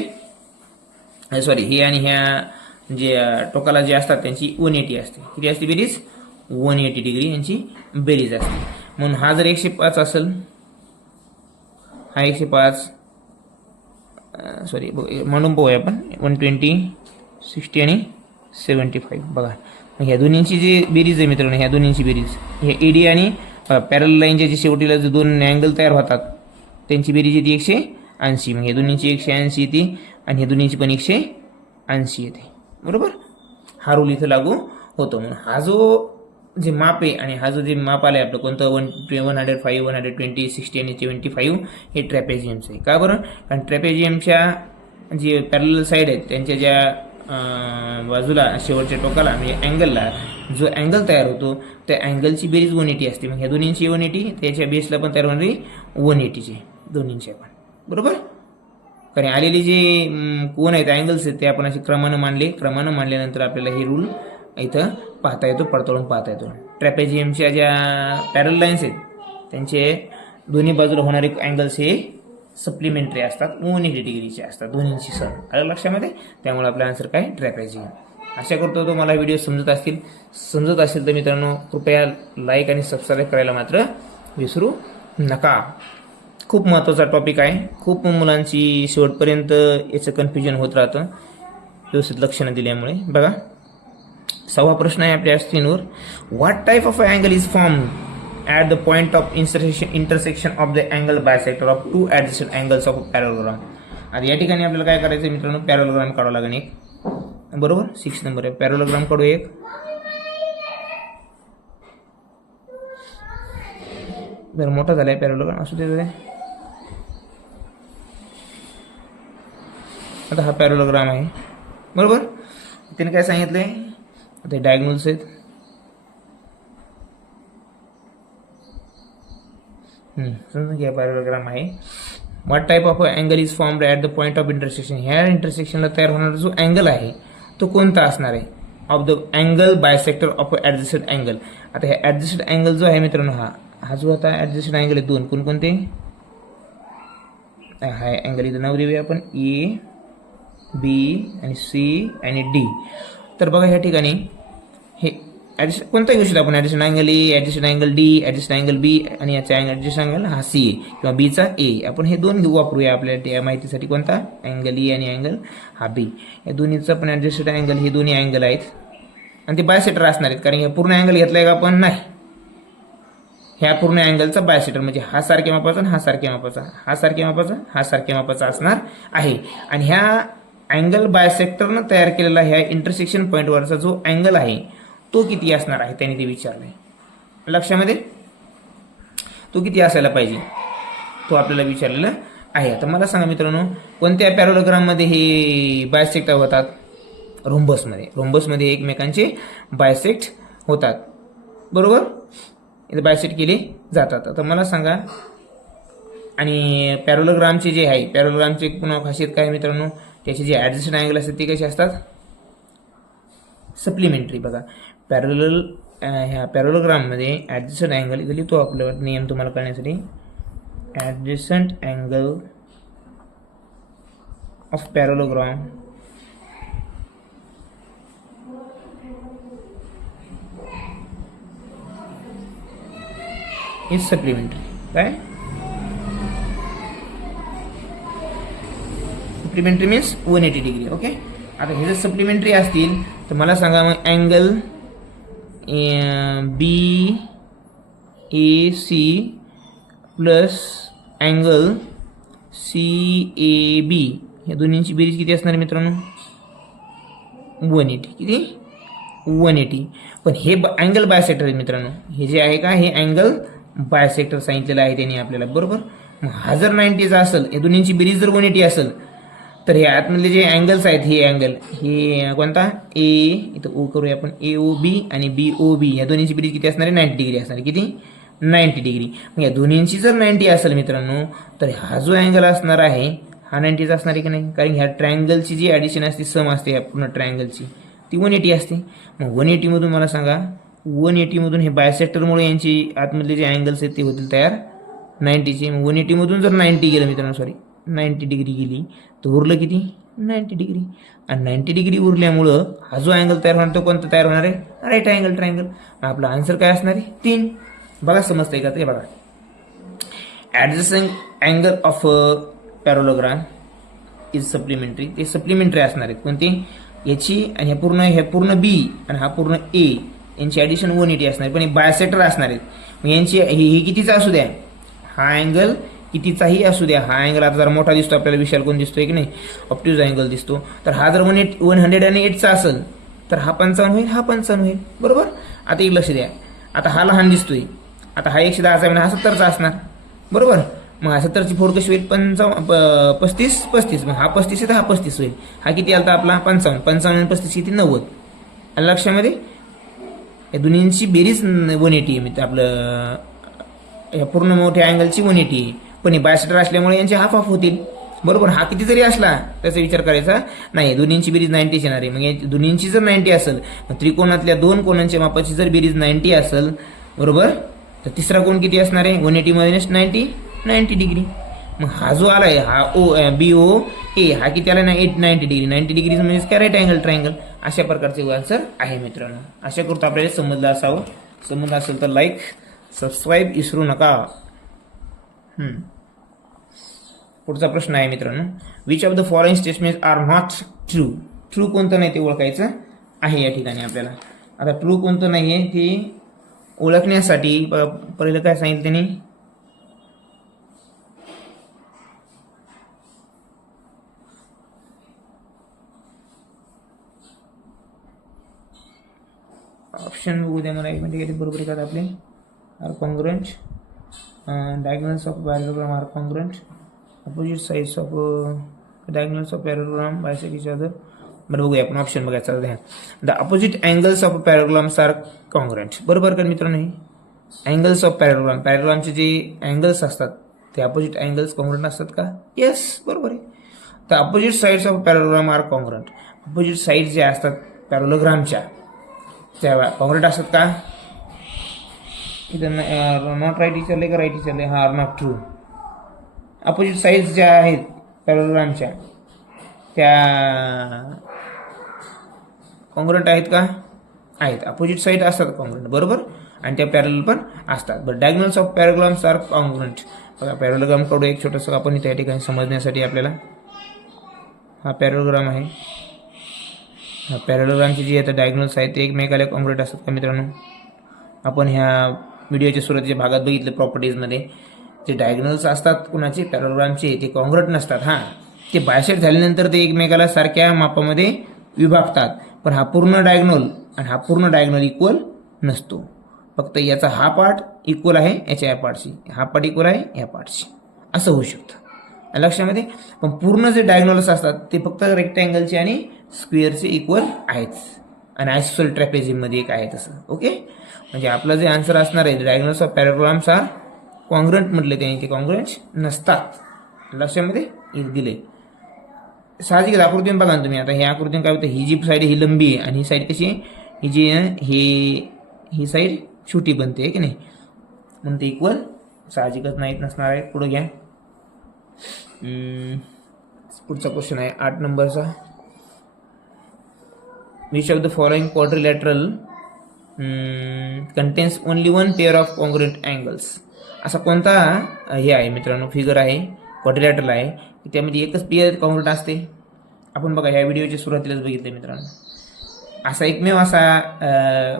सॉरी हे आणि ह्या जे टोकाला जे असतात त्यांची 180 असते. किती असते बेरीज 180 डिग्री यांची बेरीज असते. म्हणून हा जर 105 असेल हा 105 सॉरी म्हणून पाहूया आपण 120 60 आणि 75 बघा. मग ह्या दोन्हींची जी बेरीज आहे मित्रांनो ह्या दोन्हींची बेरीज हे एडी आणि पॅरल लाईनच्या जे शेवटीला जे दोन अँगल तयार होतात त्यांची बेरीज येते 180. मग ह्या दोन्हींची 180 येते आणि ह्या दोन्हींची पण 180 येते बरोबर. हा रूल इथं लागू होतो. म्हणून हा जो जे माप आहे आणि हा जो जे माप आलाय आपलं कोणतं 105 120 60 आणि 75 हे ट्रॅपेझियमचं आहे. का बरं कारण ट्रॅपेझियमच्या जे पॅरल साईड आहेत त्यांच्या ज्या बाजूला शेवटच्या टोकाला म्हणजे अँगलला जो अँगल तयार होतो त्या अँगलची बेरीज 180 असते. मग ह्या दोन्हींची 180 त्याच्या बेसला पण तयार होणारी 180ची दोन्हींची आपण बरोबर. कारण आलेले जे कोण आहेत अँगल्स आहेत ते आपण असे क्रमानं मांडल्यानंतर आपल्याला हे रूल इथं पाहता येतो पडताळून पाहता येतो. ट्रॅपेझियमच्या ज्या पॅरल लाईन्स आहेत त्यांचे दोन्ही बाजूला होणारे अँगल्स हे सप्लिमेंटरी असतात 180 डिग्रीचे असतात दोन्हींची सर आलं लक्षामध्ये. त्यामुळे आपला आन्सर काय ट्रॅपेझियम. आशा करतो तो मला व्हिडिओ समजत असेल तर मित्रांनो कृपया लाईक आणि सबस्क्राईब करायला मात्र विसरू नका. खूप महत्त्वाचा टॉपिक आहे. खूप मुलांची शेवटपर्यंत याचं कन्फ्युजन होत राहतं व्यवस्थित लक्ष न दिल्यामुळे. बघा 6वा प्रश्न आहे आपल्या स्क्रीनवर. What type of angle is form at the point of intersection of the angle bisector of two adjacent angles of a parallelogram. आता या ठिकाणी आपल्याला काय करायचं मित्रांनो पॅरलोग्राम काढावा लागेल एक बरोबर. 6 नंबर आहे पॅरलोग्राम काढू एक. जर मोठा झालाय पॅरलोग्राम असू दे. आता हा पॅरलोग्राम आहे बरोबर. त्याने काय सांगितलंय आता डायगोनल्स आहेत समजा घ्या पॅरलोग्राम आहे. What type of angle is formed at the point of intersection. ह्या इंटरसेक्शनला तयार होणारा जो अँगल आहे तो कोणता असणार आहे of the angle bisector of adjusted angle. आता ह्या ॲडजस्टेड अँगल जो आहे मित्रांनो हा जो आता ॲडजस्टेड अँगल आहे दोन कोणकोणते हा अँगल इथं नाव देऊया आपण ए बी आणि सी आणि डी. तर बघा ह्या ठिकाणी हे कोणता घेऊ शकतो आपण adjusted angle A adjusted angle D adjusted angle B आणि याचा ॲडजस्टेड अँगल हा सी ए किंवा बीचा ए. आपण हे दोन वापरूया आपल्या या माहितीसाठी. कोणता अँगल ए आणि अँगल हा बी या दोन्हीचा पण ॲडजस्टेड अँगल हे दोन्ही अँगल आहेत आणि ते बायसेटर असणार आहेत. कारण हे पूर्ण अँगल घेतलाय का आपण नाही ह्या पूर्ण अँगलचा बायसेटर म्हणजे हा सारख्या मापाचा आणि हा सारख्या मापाचा हा सारख्या मापाचा हा सारख्या मापाचा असणार आहे. आणि ह्या अँगल बायसेक्टरनं तयार केलेला ह्या इंटरसेक्शन पॉईंटवरचा जो अँगल आहे तो किती असणार आहे त्यांनी ते विचारलंय लक्षामध्ये. तो किती असायला पाहिजे तो आपल्याला विचारलेला आहे. आता मला सांगा मित्रांनो कोणत्या पॅरलोग्राममध्ये हे बायसेक्ट होतात रोम्बसमध्ये एकमेकांचे बायसेक्ट होतात बरोबर. इथे बायसेक्ट केले जातात. आता मला सांगा आणि पॅरलोग्रामचे जे आहे पॅरलोग्रामचे पुन्हा खासियत काय मित्रांनो त्याचे जे ॲडजस्टेड अँगल असतात ते कसे असतात सप्लिमेंटरी. बघा ह्या पॅरलोग्राममध्ये ॲडजस्टंट अँगल इथे लिहितो आपला नियम तुम्हाला कळण्यासाठी. Adjacent angle of parallelogram is supplementary. काय सप्लिमेंटरी मीन्स 180 डिग्री. ओके आता हे जर सप्लिमेंटरी असतील तर मला सांगा मग angle B A C plus angle C A B या दोन्हींची बेरीज किती असणार आहे मित्रांनो 180. किती 180. पण हे अँगल बायसेक्टर आहे मित्रांनो. हे जे आहे का हे अँगल बायसेक्टर सांगितलेलं आहे त्यांनी आपल्याला बरोबर. मग हा जर 90चा असेल या दोन्हींची बेरीज जर 180 असेल तर हे आतमधले जे अँगल्स आहेत हे अँगल हे कोणता ए इथं ओ करूया आपण ए ओ बी आणि बी ओ बी या दोन्हींची बेरीज किती असणार आहे 90 डिग्री असणार आहे. किती 90 डिग्री. मग या दोन्हींची जर 90 असेल मित्रांनो तर हा जो अँगल असणार आहे हा 90चा असणार आहे की नाही. कारण ह्या ट्रायंगलची जी ॲडिशन असते सम असते ह्या पूर्ण ट्रायंगलची ती 180 असते. मग 180 मधून मला सांगा 180 मधून हे बायसेक्टरमुळे यांची आतमधले जे अँगल्स आहेत ते होतील तयार 90चे. मग 180 मधून जर 90 गेलं मित्रांनो 90 डिग्री गेली तर उरलं किती 90 डिग्री. आणि 90 डिग्री उरल्यामुळं हा जो अँगल तयार होणार तो कोणता तयार होणार आहे राईट अँगल ट्रायंगल. आपला आन्सर काय असणार आहे 3. बघा समजतंय का ते बघा. Adjusting angle of parallelogram is supplementary. ते सप्लिमेंटरी असणार आहेत कोणती याची आणि हे पूर्ण बी आणि हा पूर्ण ए यांची ॲडिशन 180 असणार पण हे बायसेक्टर असणार आहेत. मग यांची हे कितीचा असू द्या हा अँगल कितीचाही असू द्या. हा अँगल आता जरा मोठा दिसतो आपल्याला विशाल कोण दिसतोय की नाही ऑप्टिव्ज अँगल दिसतो. तर हा जर 108चा असेल तर हा 55 होईल हा 55 होईल बरोबर. आता एक लक्ष द्या आता हा लहान दिसतोय आता हा 110चा म्हणजे हा 70चा असणार बरोबर. मग हा 70ची 4 कशी होईल 35 मग हा 35 आहे तर हा 35 होईल. हा किती आला आपला 55 आणि 35 किती 90. आलं लक्षामध्ये. या दोन्हींची बेरीज 180 आहे आपलं या पूर्ण मोठ्या अँगलची 180 आहे. पण हे बायसेक्टर असल्यामुळे यांचे हाफ हाफ होतील बरोबर. हा किती जरी असला त्याचा विचार करायचा नाही. दोन्हींची बेरीज 90 येणार आहे. मग या दोन्हींची जर 90 असेल मग त्रिकोणातल्या दोन कोणांच्या मापाची जर बेरीज 90 असेल बरोबर तर तिसरा कोण किती असणार आहे 180 मायनस 90 डिग्री. मग हा जो आलाय हा बी ओ ए हा किती आला ना 90 डिग्री. 90 डिग्री म्हणजे काय राईट अँगल ट्रायंगल. अशा प्रकारचे आन्सर आहे मित्रांनो. आशा करतो आपल्याला समजलं असावं. समजलं असेल तर लाईक सबस्क्राईब विसरू नका. पुढचा प्रश्न आहे मित्रांनो. Which of the following statements are not true. True कोणतं नाही ते ओळखायचं आहे या ठिकाणी आपल्याला. आता ट्रू कोणतं नाही आहे ते ओळखण्यासाठी पहिलं काय सांगितलं त्यांनी ऑप्शन बघू द्या मला एक मिनिट. बरोबर आहे का आपले are congruent diagonals of parallelogram are congruent opposite sides of diagonals of parallelogram bisect each other. बरं बघूया आपण ऑप्शन बघायचा ध्यान. The opposite angles of parallelograms are congruent. बरोबर का मित्रांनो. हे अँगल्स ऑफ पॅराग्रामचे जे अँगल्स असतात ते अपोजिट अँगल्स कॉन्ग्रुएंट असतात का येस बरोबर आहे. The opposite sides of parallelogram are congruent. Opposite side जे असतात पॅराग्रामच्या त्या कॉन्ग्रुएंट असतात का. इथं नॉट राईट विचारले का राईट विचारले हा are not true. Opposite sides ज्या आहेत पॅराग्रामच्या त्या कॉन्ग्रुएंट आहेत का आहेत. अपोजिट साइड असतात कॉन्ग्रुएंट बरोबर आणि त्या पॅरलल पण असतात. But diagonals of parallelograms are congruent. बघा पॅराग्राम कडू एक छोटंसं आपण त्या ठिकाणी समजण्यासाठी आपल्याला हा पॅराग्राम आहे. ह्या पॅराग्रामचे जे आता डायगोनल्स आहेत ते एकमेकाला कॉन्ग्रुएंट असतात का मित्रांनो. आपण ह्या व्हिडिओच्या सुरुवातीच्या भागात बघितलं प्रॉपर्टीजमध्ये जे डायगोनल्स असतात कुणाचे पॅराग्रामचे ते कॉन्ग्रुएंट नसतात. हां ते बायसेक्ट झाल्यानंतर ते एकमेकाला सारख्या मापामध्ये विभागतात. पण हा पूर्ण डायगोनल आणि हा पूर्ण डायगोनल इक्वल नसतो. फक्त याचा हा पार्ट इक्वल आहे याच्या या पार्टशी हा पार्ट इक्वल आहे या पार्टशी असं होऊ शकतं लक्षामध्ये. पण पूर्ण जे डायगोनल्स असतात ते फक्त रेक्टँगलचे आणि स्क्वेअरचे इक्वल आहेत आणि आयसोसेल ट्रॅपेझियममध्ये एक आहे तसं. ओके म्हणजे आपलं जे आन्सर असणार आहे diagonals of parallelograms are congruent म्हटले त्यांनी ते कॉन्ग्रुएंट नसतात. लक्षामध्ये एक दिले साहजिकच. आकृतीने बघा ना तुम्ही. आता ह्या आकृतीने काय होतं ही जी साईड ही लंबी आहे आणि ही साईड कशी आहे ही जी ही साईड छोटी बनते आहे की नाही म्हणून ते इक्वल साहजिकच नाहीत नसणार आहे. पुढे घ्या. पुढचा क्वेश्चन आहे 8 नंबरचा. Which of the following quadrilateral contains only one pair of congruent angles. असा कोणता हे आहे मित्रांनो फिगर आहे क्वाड्रिलॅटरल आहे की त्यामध्ये एकच पेअर कॉन्ग्रुएंट असते. आपण बघा ह्या व्हिडिओच्या सुरुवातीलाच बघितलं मित्रांनो. असा एकमेव असा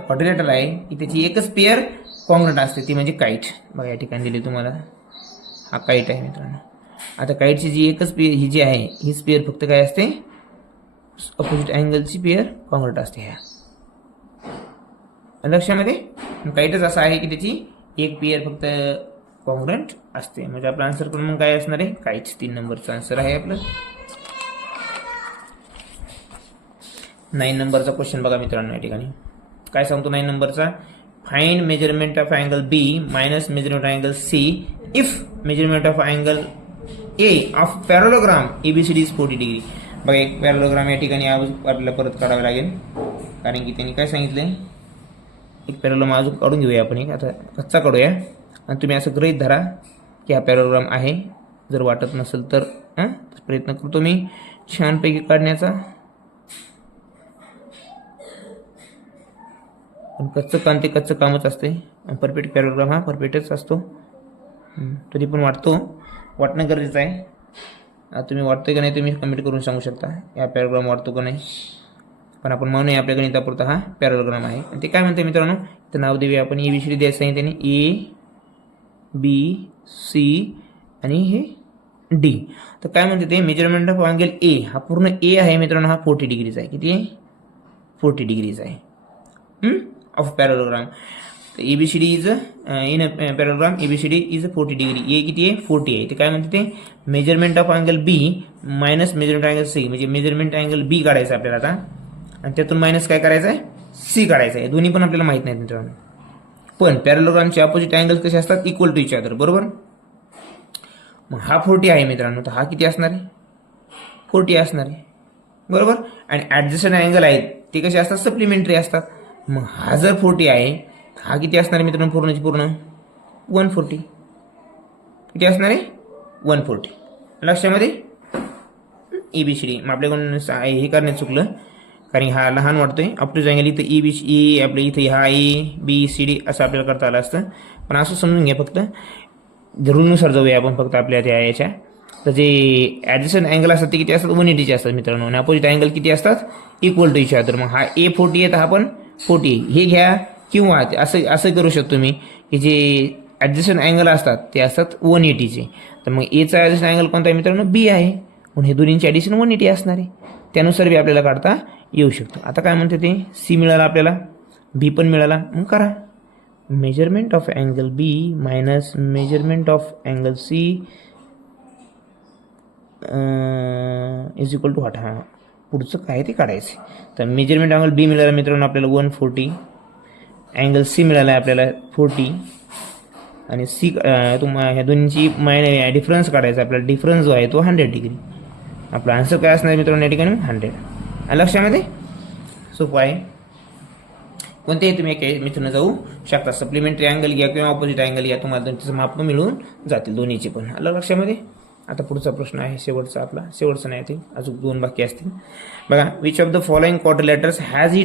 क्वाड्रिलेटरल आहे की त्याची एकच पेअर कॉन्ग्रंट असते, ती म्हणजे काईट. बघा या ठिकाणी दिली तुम्हाला, हा काईट आहे मित्रांनो. आता काईटची जी एकच पेअर ही जी आहे, हीच पेअर फक्त काय असते, अपोजिट अँगलची पेअर कॉन्ग्रंट असते. ह्या लक्षामध्ये काईटच असा आहे की त्याची एक पेअर फक्त कॉन्ग्रंट असते. म्हणजे आपला आन्सर पण मग काय असणार आहे, काईट. 3 नंबरचा आन्सर आहे आपलं. 9 नंबरचा क्वेश्चन बघा मित्रांनो. या ठिकाणी काय सांगतो 9 नंबरचा, find measurement of angle B minus measurement of angle C if measurement of angle A of parallelogram ABCD is 40 degree. बघा एक पॅरोलोग्राम या ठिकाणी आपल्याला परत काढावा लागेल, कारण की त्यांनी काय सांगितलंय, एक पॅरोग्राम अजून काढून घेऊया आपण. एक आता कच्चा काढूया आणि तुम्ही असं गृहीत धरा की हा पॅरोग्राम आहे. जर वाटत नसेल तर प्रयत्न करतो मी छानपैकी काढण्याचा. पण कच्चं काम ते कच्चं कामच असते. परफेक्ट पॅरोग्राम हा परफेक्टच असतो. तरी पण वाटणं गरजेचं आहे. तुम्ही वाटतं का नाही तुम्ही कमेंट करून सांगू शकता, या पॅरोग्राम वाटतो का नाही. पण आपण म्हणूया आपल्या गणितापुरता हा पॅरोग्राम आहे. आणि ते काय म्हणते मित्रांनो, तर नाव देऊया आपण. एबीसीडी द्यायचं आहे त्याने, ए बी सी आणि हे डी. तर काय म्हणते ते, मेजरमेंट ऑफ अँगल ए, हा पूर्ण ए आहे मित्रांनो, हा 40 डिग्रीचा आहे. किती आहे, 40 डिग्रीचा आहे ऑफ पॅरोग्राम. तर ABCD is in parallelogram ABCD is 40 degree. A किती आहे, 40 आहे. ते काय म्हणते ते, measurement of angle B minus measurement angle C. म्हणजे मेजरमेंट अँगल बी काढायचं आपल्याला आता, आणि त्यातून मायनस काय करायचं आहे, सी काढायचं आहे. दोन्ही पण आपल्याला माहित नाहीत मित्रांनो. पण पॅरोलोग्रामचे अपोजिट अँगल कसे असतात, इक्वल टू इच अदर, बरोबर. मग हा 40 आहे मित्रांनो, तर हा किती असणार आहे, 40 असणार आहे, बरोबर. आणि ॲडजस्टंट अँगल आहेत ते कसे असतात, सप्लिमेंटरी असतात. मग हा जर 40 आहे, हा किती असणार आहे मित्रांनो, पूर्णची पूर्ण 140. किती असणार आहे, 140. लक्षामध्ये एबीसीडी. मग आपल्याकडून हे करण्यात चुकलं, कारण हा लहान वाटतोय. अप टू अँगल इथं ई आपल्या इथे हा ए बी सी डी असं आपल्याला करता आलं असतं. पण असं समजून घ्या, फक्त जरूरनुसार जाऊया आपण फक्त आपल्या त्या याच्या. तर जे ॲडजस्टंट अँगल असतात ते किती असतात, 180चे असतात मित्रांनो. आणि अपोजिट अँगल किती असतात, इक्वल टू इच अदर. मग हा ए 40 आहे तर हा पण 40 हे घ्या, किंवा असं करू शकतो मी की जे ॲडजस्टंट अँगल असतात ते असतात 180चे. तर मग एचा ॲडजस्टंट अँगल कोणता आहे मित्रांनो, बी आहे, म्हणून हे दोन्हींचे ॲडिशन 180 असणार आहे. त्यानुसार बी आपल्याला काढता येऊ शकतो. आता काय म्हणते ते, सी मिळाला आपल्याला, बी पण मिळाला. मग करा, measurement of angle B minus measurement of angle C is equal to what. हा पुढचं काय ते काढायचं. तर मेजरमेंट अँगल बी मिळाला मित्रांनो आपल्याला 140, अँगल सी मिळाला आहे आपल्याला 40, आणि सी ह्या दोन्हीची डिफरन्स काढायचा आपल्याला. डिफरन्स जो आहे तो 100 डिग्री. आपला आन्सर काय असणार मित्रांनो या ठिकाणी, 100. लक्षामध्ये सोपं आहे. कोणतेही तुम्ही एक मित्रांनो जाऊ शकता. सप्लिमेंटरी अँगल घ्या किंवा ऑपोजिट अँगल घ्या, तुम्हाला दोन्हीचं माप मिळून जातील, दोन्हीचे पण. आलं लक्षामध्ये. आता पुढचा प्रश्न आहे शेवटचा आपला, शेवटचा नाही ते अजून 2 बाकी असतील. बघा, which of the following quadrilaterals has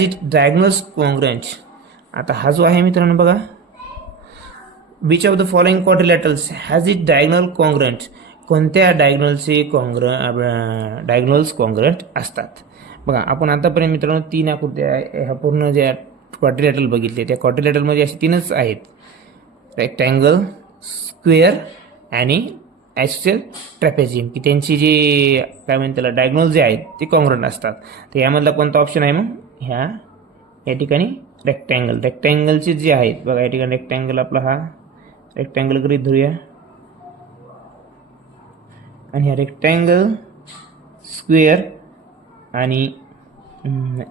it diagonals congruent. आता हा जो आहे मित्रांनो बघा, which of the following quadrilaterals has it diagonal congruent. कोणत्या डायगोनल्स कॉन्ग्रंट असतात. बघा, आपण आतापर्यंत मित्रांनो 3 आकृत्या ह्या पूर्ण ज्या क्वाड्रिलेटरल बघितले, त्या क्वाड्रिलेटरमध्ये असे 3च आहेत, रेक्टँगल, स्क्वेअर आणि आयसोसेल ट्रॅपेझियम, की त्यांची जे काय म्हणतात त्याला डायगोनल जे आहेत ते कॉन्ग्रंट असतात. तर यामधला कोणता ऑप्शन आहे, मग या ठिकाणी रेक्टँगलचे जे आहेत बघा, या ठिकाणी रेक्टँगल आपला हा रेक्टँगल गृहीत धरूया, आणि हा रेक्टँगल, स्क्वेअर आणि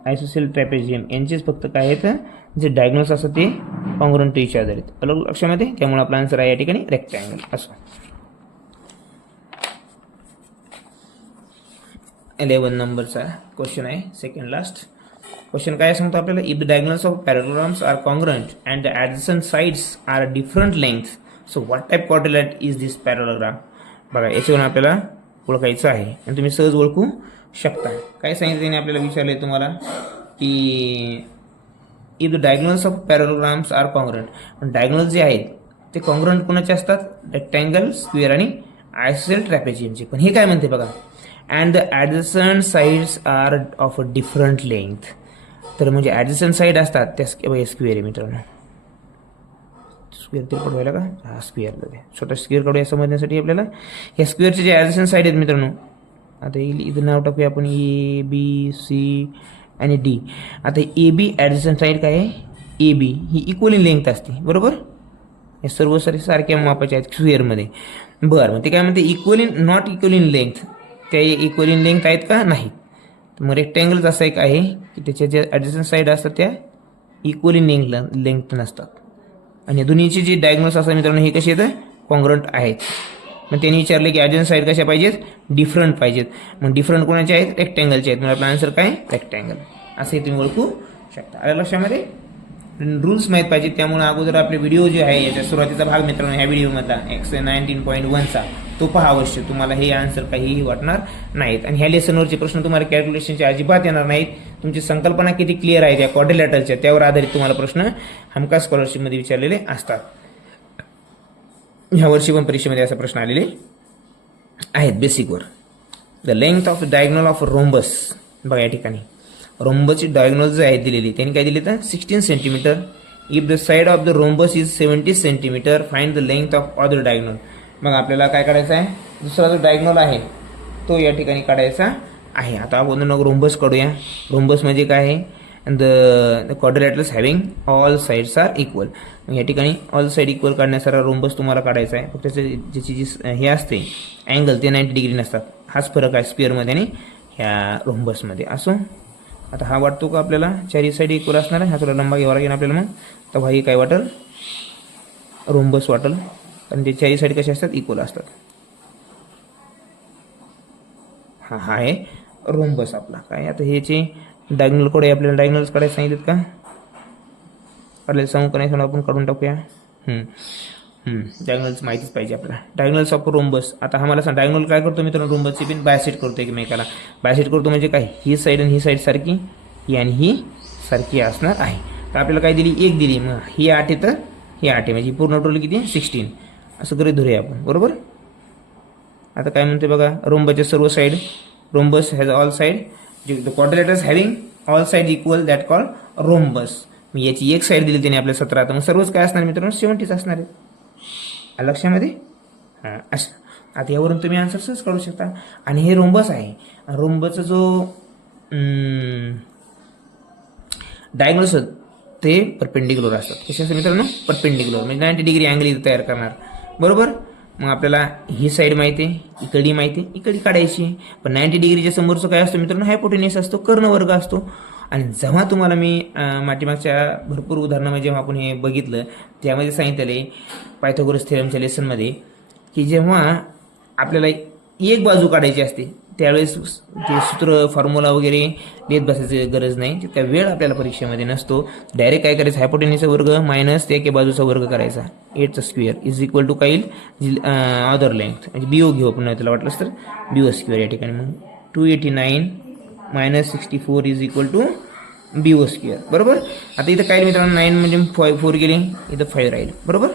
आयसोसेल ट्रॅपेझियम यांचेच फक्त काय आहेत, जे डायगोनल्स असतात ते कॉन्ग्रंट टू इच अदर आहेत. अलग लक्षामध्ये. त्यामुळे आपला आन्सर आहे या ठिकाणी रेक्टँगल. असो, 11 नंबरचा क्वेश्चन आहे, सेकंड लास्ट क्वेश्चन. काय सांगतो आपल्याला, if the diagonals of parallelograms are congruent and the adjacent sides are different length, so what type quadrilateral is this parallelogram. बघा, याच्यावरून आपल्याला ओळखायचं आहे आणि तुम्ही सहज ओळखू शकता. काय सांगितलं त्याने आपल्याला, विचारले तुम्हाला की if the diagonals of parallelograms are congruent. पण डायगोनल जे आहेत ते कॉन्ग्रंट कोणाचे असतात, रेक्टँगल, स्क्वेअर आणि आयसोसेल ट्रॅपेझियमचे. पण हे काय म्हणते बघा, and the adjacent sides are of a different length. तर म्हणजे ॲडजसंट साईड असतात त्या स्क्वेअर आहे मित्रांनो. स्क्वेअर तिरपट व्हायला का, हा स्क्वेअर छोटा स्क्वेअर काढूया समजण्यासाठी आपल्याला. या स्क्वेअरचे जे ॲडजसंट साईड आहेत मित्रांनो, आता इथं नाव टाकूया आपण ए बी सी आणि डी. आता ए बी ॲडजसंट साईड काय आहे, ए बी ही इक्वल इन लेंथ असते बरोबर. हे सर्व सारख्या मापाचे आहेत स्क्वेअरमध्ये. बरं मग ते काय म्हणते, equal in not equal in length. त्या इक्वल इन लेंथ आहेत का, नाही. मग रेक्टँगलच असा एक आहे की त्याच्या ज्या ॲडजसंट साईड असतात त्या इक्वल इन लेंथ नसतात. आणि दोन्हीचे जे डायग्नोस असतात मित्रांनो हे कसे येतं, कॉन्ग्रंट आहेत. मग त्यांनी विचारले की ॲडजसंट साईड कशा पाहिजेत, डिफरंट पाहिजेत. मग डिफरंट कोणाचे आहेत, रेक्टँगलचे आहेत. मग आपला आन्सर काय, रेक्टँगल. असंही तुम्ही ओळखू शकता. आल्या लक्षामध्ये. रूल्स माहीत पाहिजे. त्यामुळे अगोदर आपले व्हिडिओ जे आहे याच्या सुरुवातीचा भाग मित्रांनो ह्या व्हिडिओमधला एक्सरसाइज 19.1चा तो पहा अवश्य. तुम्हाला हे आन्सर काहीही वाटणार नाहीत. आणि ह्या लेसनवरचे प्रश्न तुम्हाला कॅल्क्युलेशनचे अजिबात येणार नाहीत. तुमची संकल्पना किती क्लिअर आहे त्या क्वाड्रिलॅटरलच्या त्यावर आधारित तुम्हाला प्रश्न हमखास स्कॉलरशिपमध्ये विचारलेले असतात. ह्या वर्षी पण परीक्षेमध्ये असे प्रश्न आलेले आहेत बेसिकवर. The length of diagonal of rhombus. बघा या ठिकाणी रोम्बसची डायगोनल जे आहे दिलेली त्यांनी काय दिली तर 16 centimetre. If the side of the rhombus is 70 centimetre find the length of other diagonal. मग आपल्याला काय काढायचं आहे, दुसरा जो डायगोनल आहे तो या ठिकाणी काढायचा आहे. आता आपण मग रोम्बस काढूया. रोम्बस म्हणजे काय आहे, the quadrilaterals having all sides are equal. या ठिकाणी ऑल साइड इक्वल काढण्यासारा रोम्बस तुम्हाला काढायचा आहे. फक्त ज्याची जी हे असते अँगल ते 90 डिग्री नसतात. हाच फरक आहे स्क्वेअरमध्ये आणि ह्या रोम्बसमध्ये. असो आता हा वाटतो का आपल्याला चारी साईड इक्वल असणार आहे. हा थोडा लंबा घ्यावा लागेल आपल्याला. मग तेव्हा ही काय वाटेल, रोम्बस वाटेल. कारण ते चारी साईड कशा असतात, इक्वल असतात. हा हा आहे रोम्बस आपला. काय आता ह्याचे डायगोनल कडे आपल्याला डायगोनल्स काढायला सांगितलं का, काढायला सांगू का नाही सांगू, आपण काढून टाकूया. डायगोनल्स माहितीच पाहिजे आपल्याला. Diagonals of rhombus. आता आम्हाला सांग डायगोनल काय करतो मित्रांनो, रोम्बसची पिन बायसेट करतो एकमेकाला. बायसेट करतो म्हणजे काय, ही साईड आणि ही साईड सारखी, ही आणि ही सारखी असणार आहे. तर आपल्याला काय दिली, एक दिली. मग ही 8 आहे तर ही 8 आहे, म्हणजे पूर्ण टोटल किती आहे 16. असं गृहीत धरूया आपण बरोबर. आता काय म्हणते बघा, रोम्बसच्या सर्व side, rhombus has all side, the quadrilaterals having all side equal that called rhombus. मग याची एक साईड दिली त्याने आपल्या 17. तर मग सर्वच काय असणार मित्रांनो 70 असणार आहे. लक्षामध्ये. हां असं आता यावरून तुम्ही आन्सर सहज काढू शकता. आणि हे रोम्बस आहे. रोम्बसचा जो डायगोनल्स ते परपेंडिक्युलर असतात. कसे असतात मित्रांनो, परपेंडिक्युलर म्हणजे 90 डिग्री अँगल इथं तयार करणार बरोबर. मग आपल्याला ही साईड माहिती आहे, इकडली माहिती आहे, इकडली काढायची. पण 90 डिग्रीच्या समोरचं काय असतो मित्रांनो, हायपोटेन्यूस असतो, कर्णवर्ग असतो. आणि जेव्हा तुम्हाला मी मागच्या भरपूर उदाहरणामध्ये जेव्हा आपण हे बघितलं त्यामध्ये सांगितलेले पायथागोरस थेरमच्या लेसनमध्ये की जेव्हा आपल्याला एक बाजू काढायची असते त्यावेळेस ते सूत्र फॉर्म्युला वगैरे लिहित बसायची गरज नाही. तितका वेळ आपल्याला परीक्षेमध्ये नसतो. डायरेक्ट काय करायचं, हायपोटेन्यूसचा वर्ग मायनस त्या एके बाजूचा वर्ग करायचा. 8चा स्क्वेअर इज इक्वल टू काही अदर लेंथ म्हणजे बीओ घेऊ आपण त्याला वाटलंच तर बीओ स्क्वेअर. या ठिकाणी मग 289 minus 64 is equal to BO square बरोबर. आता इथं काय मित्रांनो 9 म्हणजे 4 गेले, इथं 5 राहील बरोबर.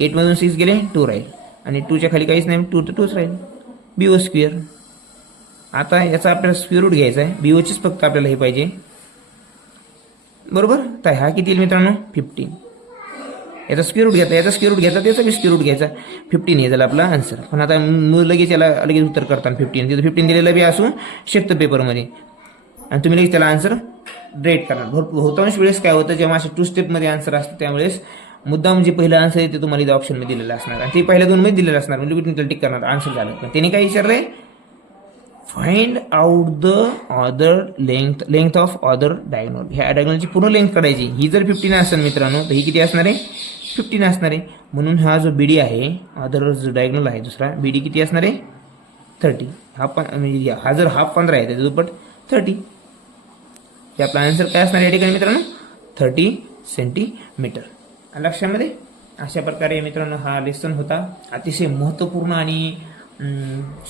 8मधून 6 गेले 2 राहील आणि 2च्या खाली काहीच नाही, 2 तर 2च राहील बीओ स्क्वेअर. आता याचा आपल्याला स्क्वेअर रूट घ्यायचा आहे. बीओचीच फक्त आपल्याला हे पाहिजे बरोबर. तर हा किती येईल मित्रांनो 15. याचा स्क्वेअर रूट घेतला, याचा स्क्वेअर रूट घेतला, त्याचा बी स्क्वेअर रूट घ्यायचा. 15 हे झालं आपला आन्सर. पण आता लगेच याला लगेच उत्तर करताना 15 तिथं 15 दिलेलं बी असू शकतं पेपरमध्ये आणि तुम्ही लगेच त्याला आन्सर रेट करणार. भरपूर बहुतांश वेळेस काय होतं जेव्हा अशा 2 स्टेपमध्ये आन्सर असतं त्यावेळेस मुद्दाम जे पहिलं आन्सर आहे ते तुम्हाला इथं ऑप्शनमध्ये दिलेलं असणार आणि ते पहिल्या 2 मध्ये दिलेलं असणार. म्हणजे तुम्ही टिक करणार आन्सर झालं. पण त्याने काय विचारलंय, find out the other length of other diagonal. ह्या डायगोनलची पूर्ण लेंथ काढायची. ही जर 15 असेल मित्रांनो तर ही किती असणार आहे 15 असणार आहे. म्हणून हा जो बीडी आहे अदर जो डायगोनल आहे दुसरा बीडी किती असणार आहे 30. म्हणजे हा जर हाफ 15 आहे त्याच्या दुप्पट 30. हे आपला आन्सर काय असणार या ठिकाणी मित्रांनो 30 सेंटीमीटर. लक्षामध्ये. अशा प्रकारे मित्रांनो हा लेसन होता. अतिशय महत्त्वपूर्ण आणि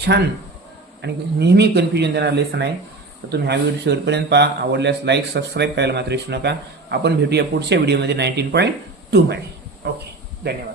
छान आणि नेहमी कन्फ्युजन देणारा लेसन आहे. तर तुम्ही हा व्हिडिओ शेवटपर्यंत पहा. आवडल्यास लाईक सबस्क्राईब करायला मात्र विसरू नका. आपण भेटूया पुढच्या व्हिडिओमध्ये 19.2 मध्ये. ओके, धन्यवाद.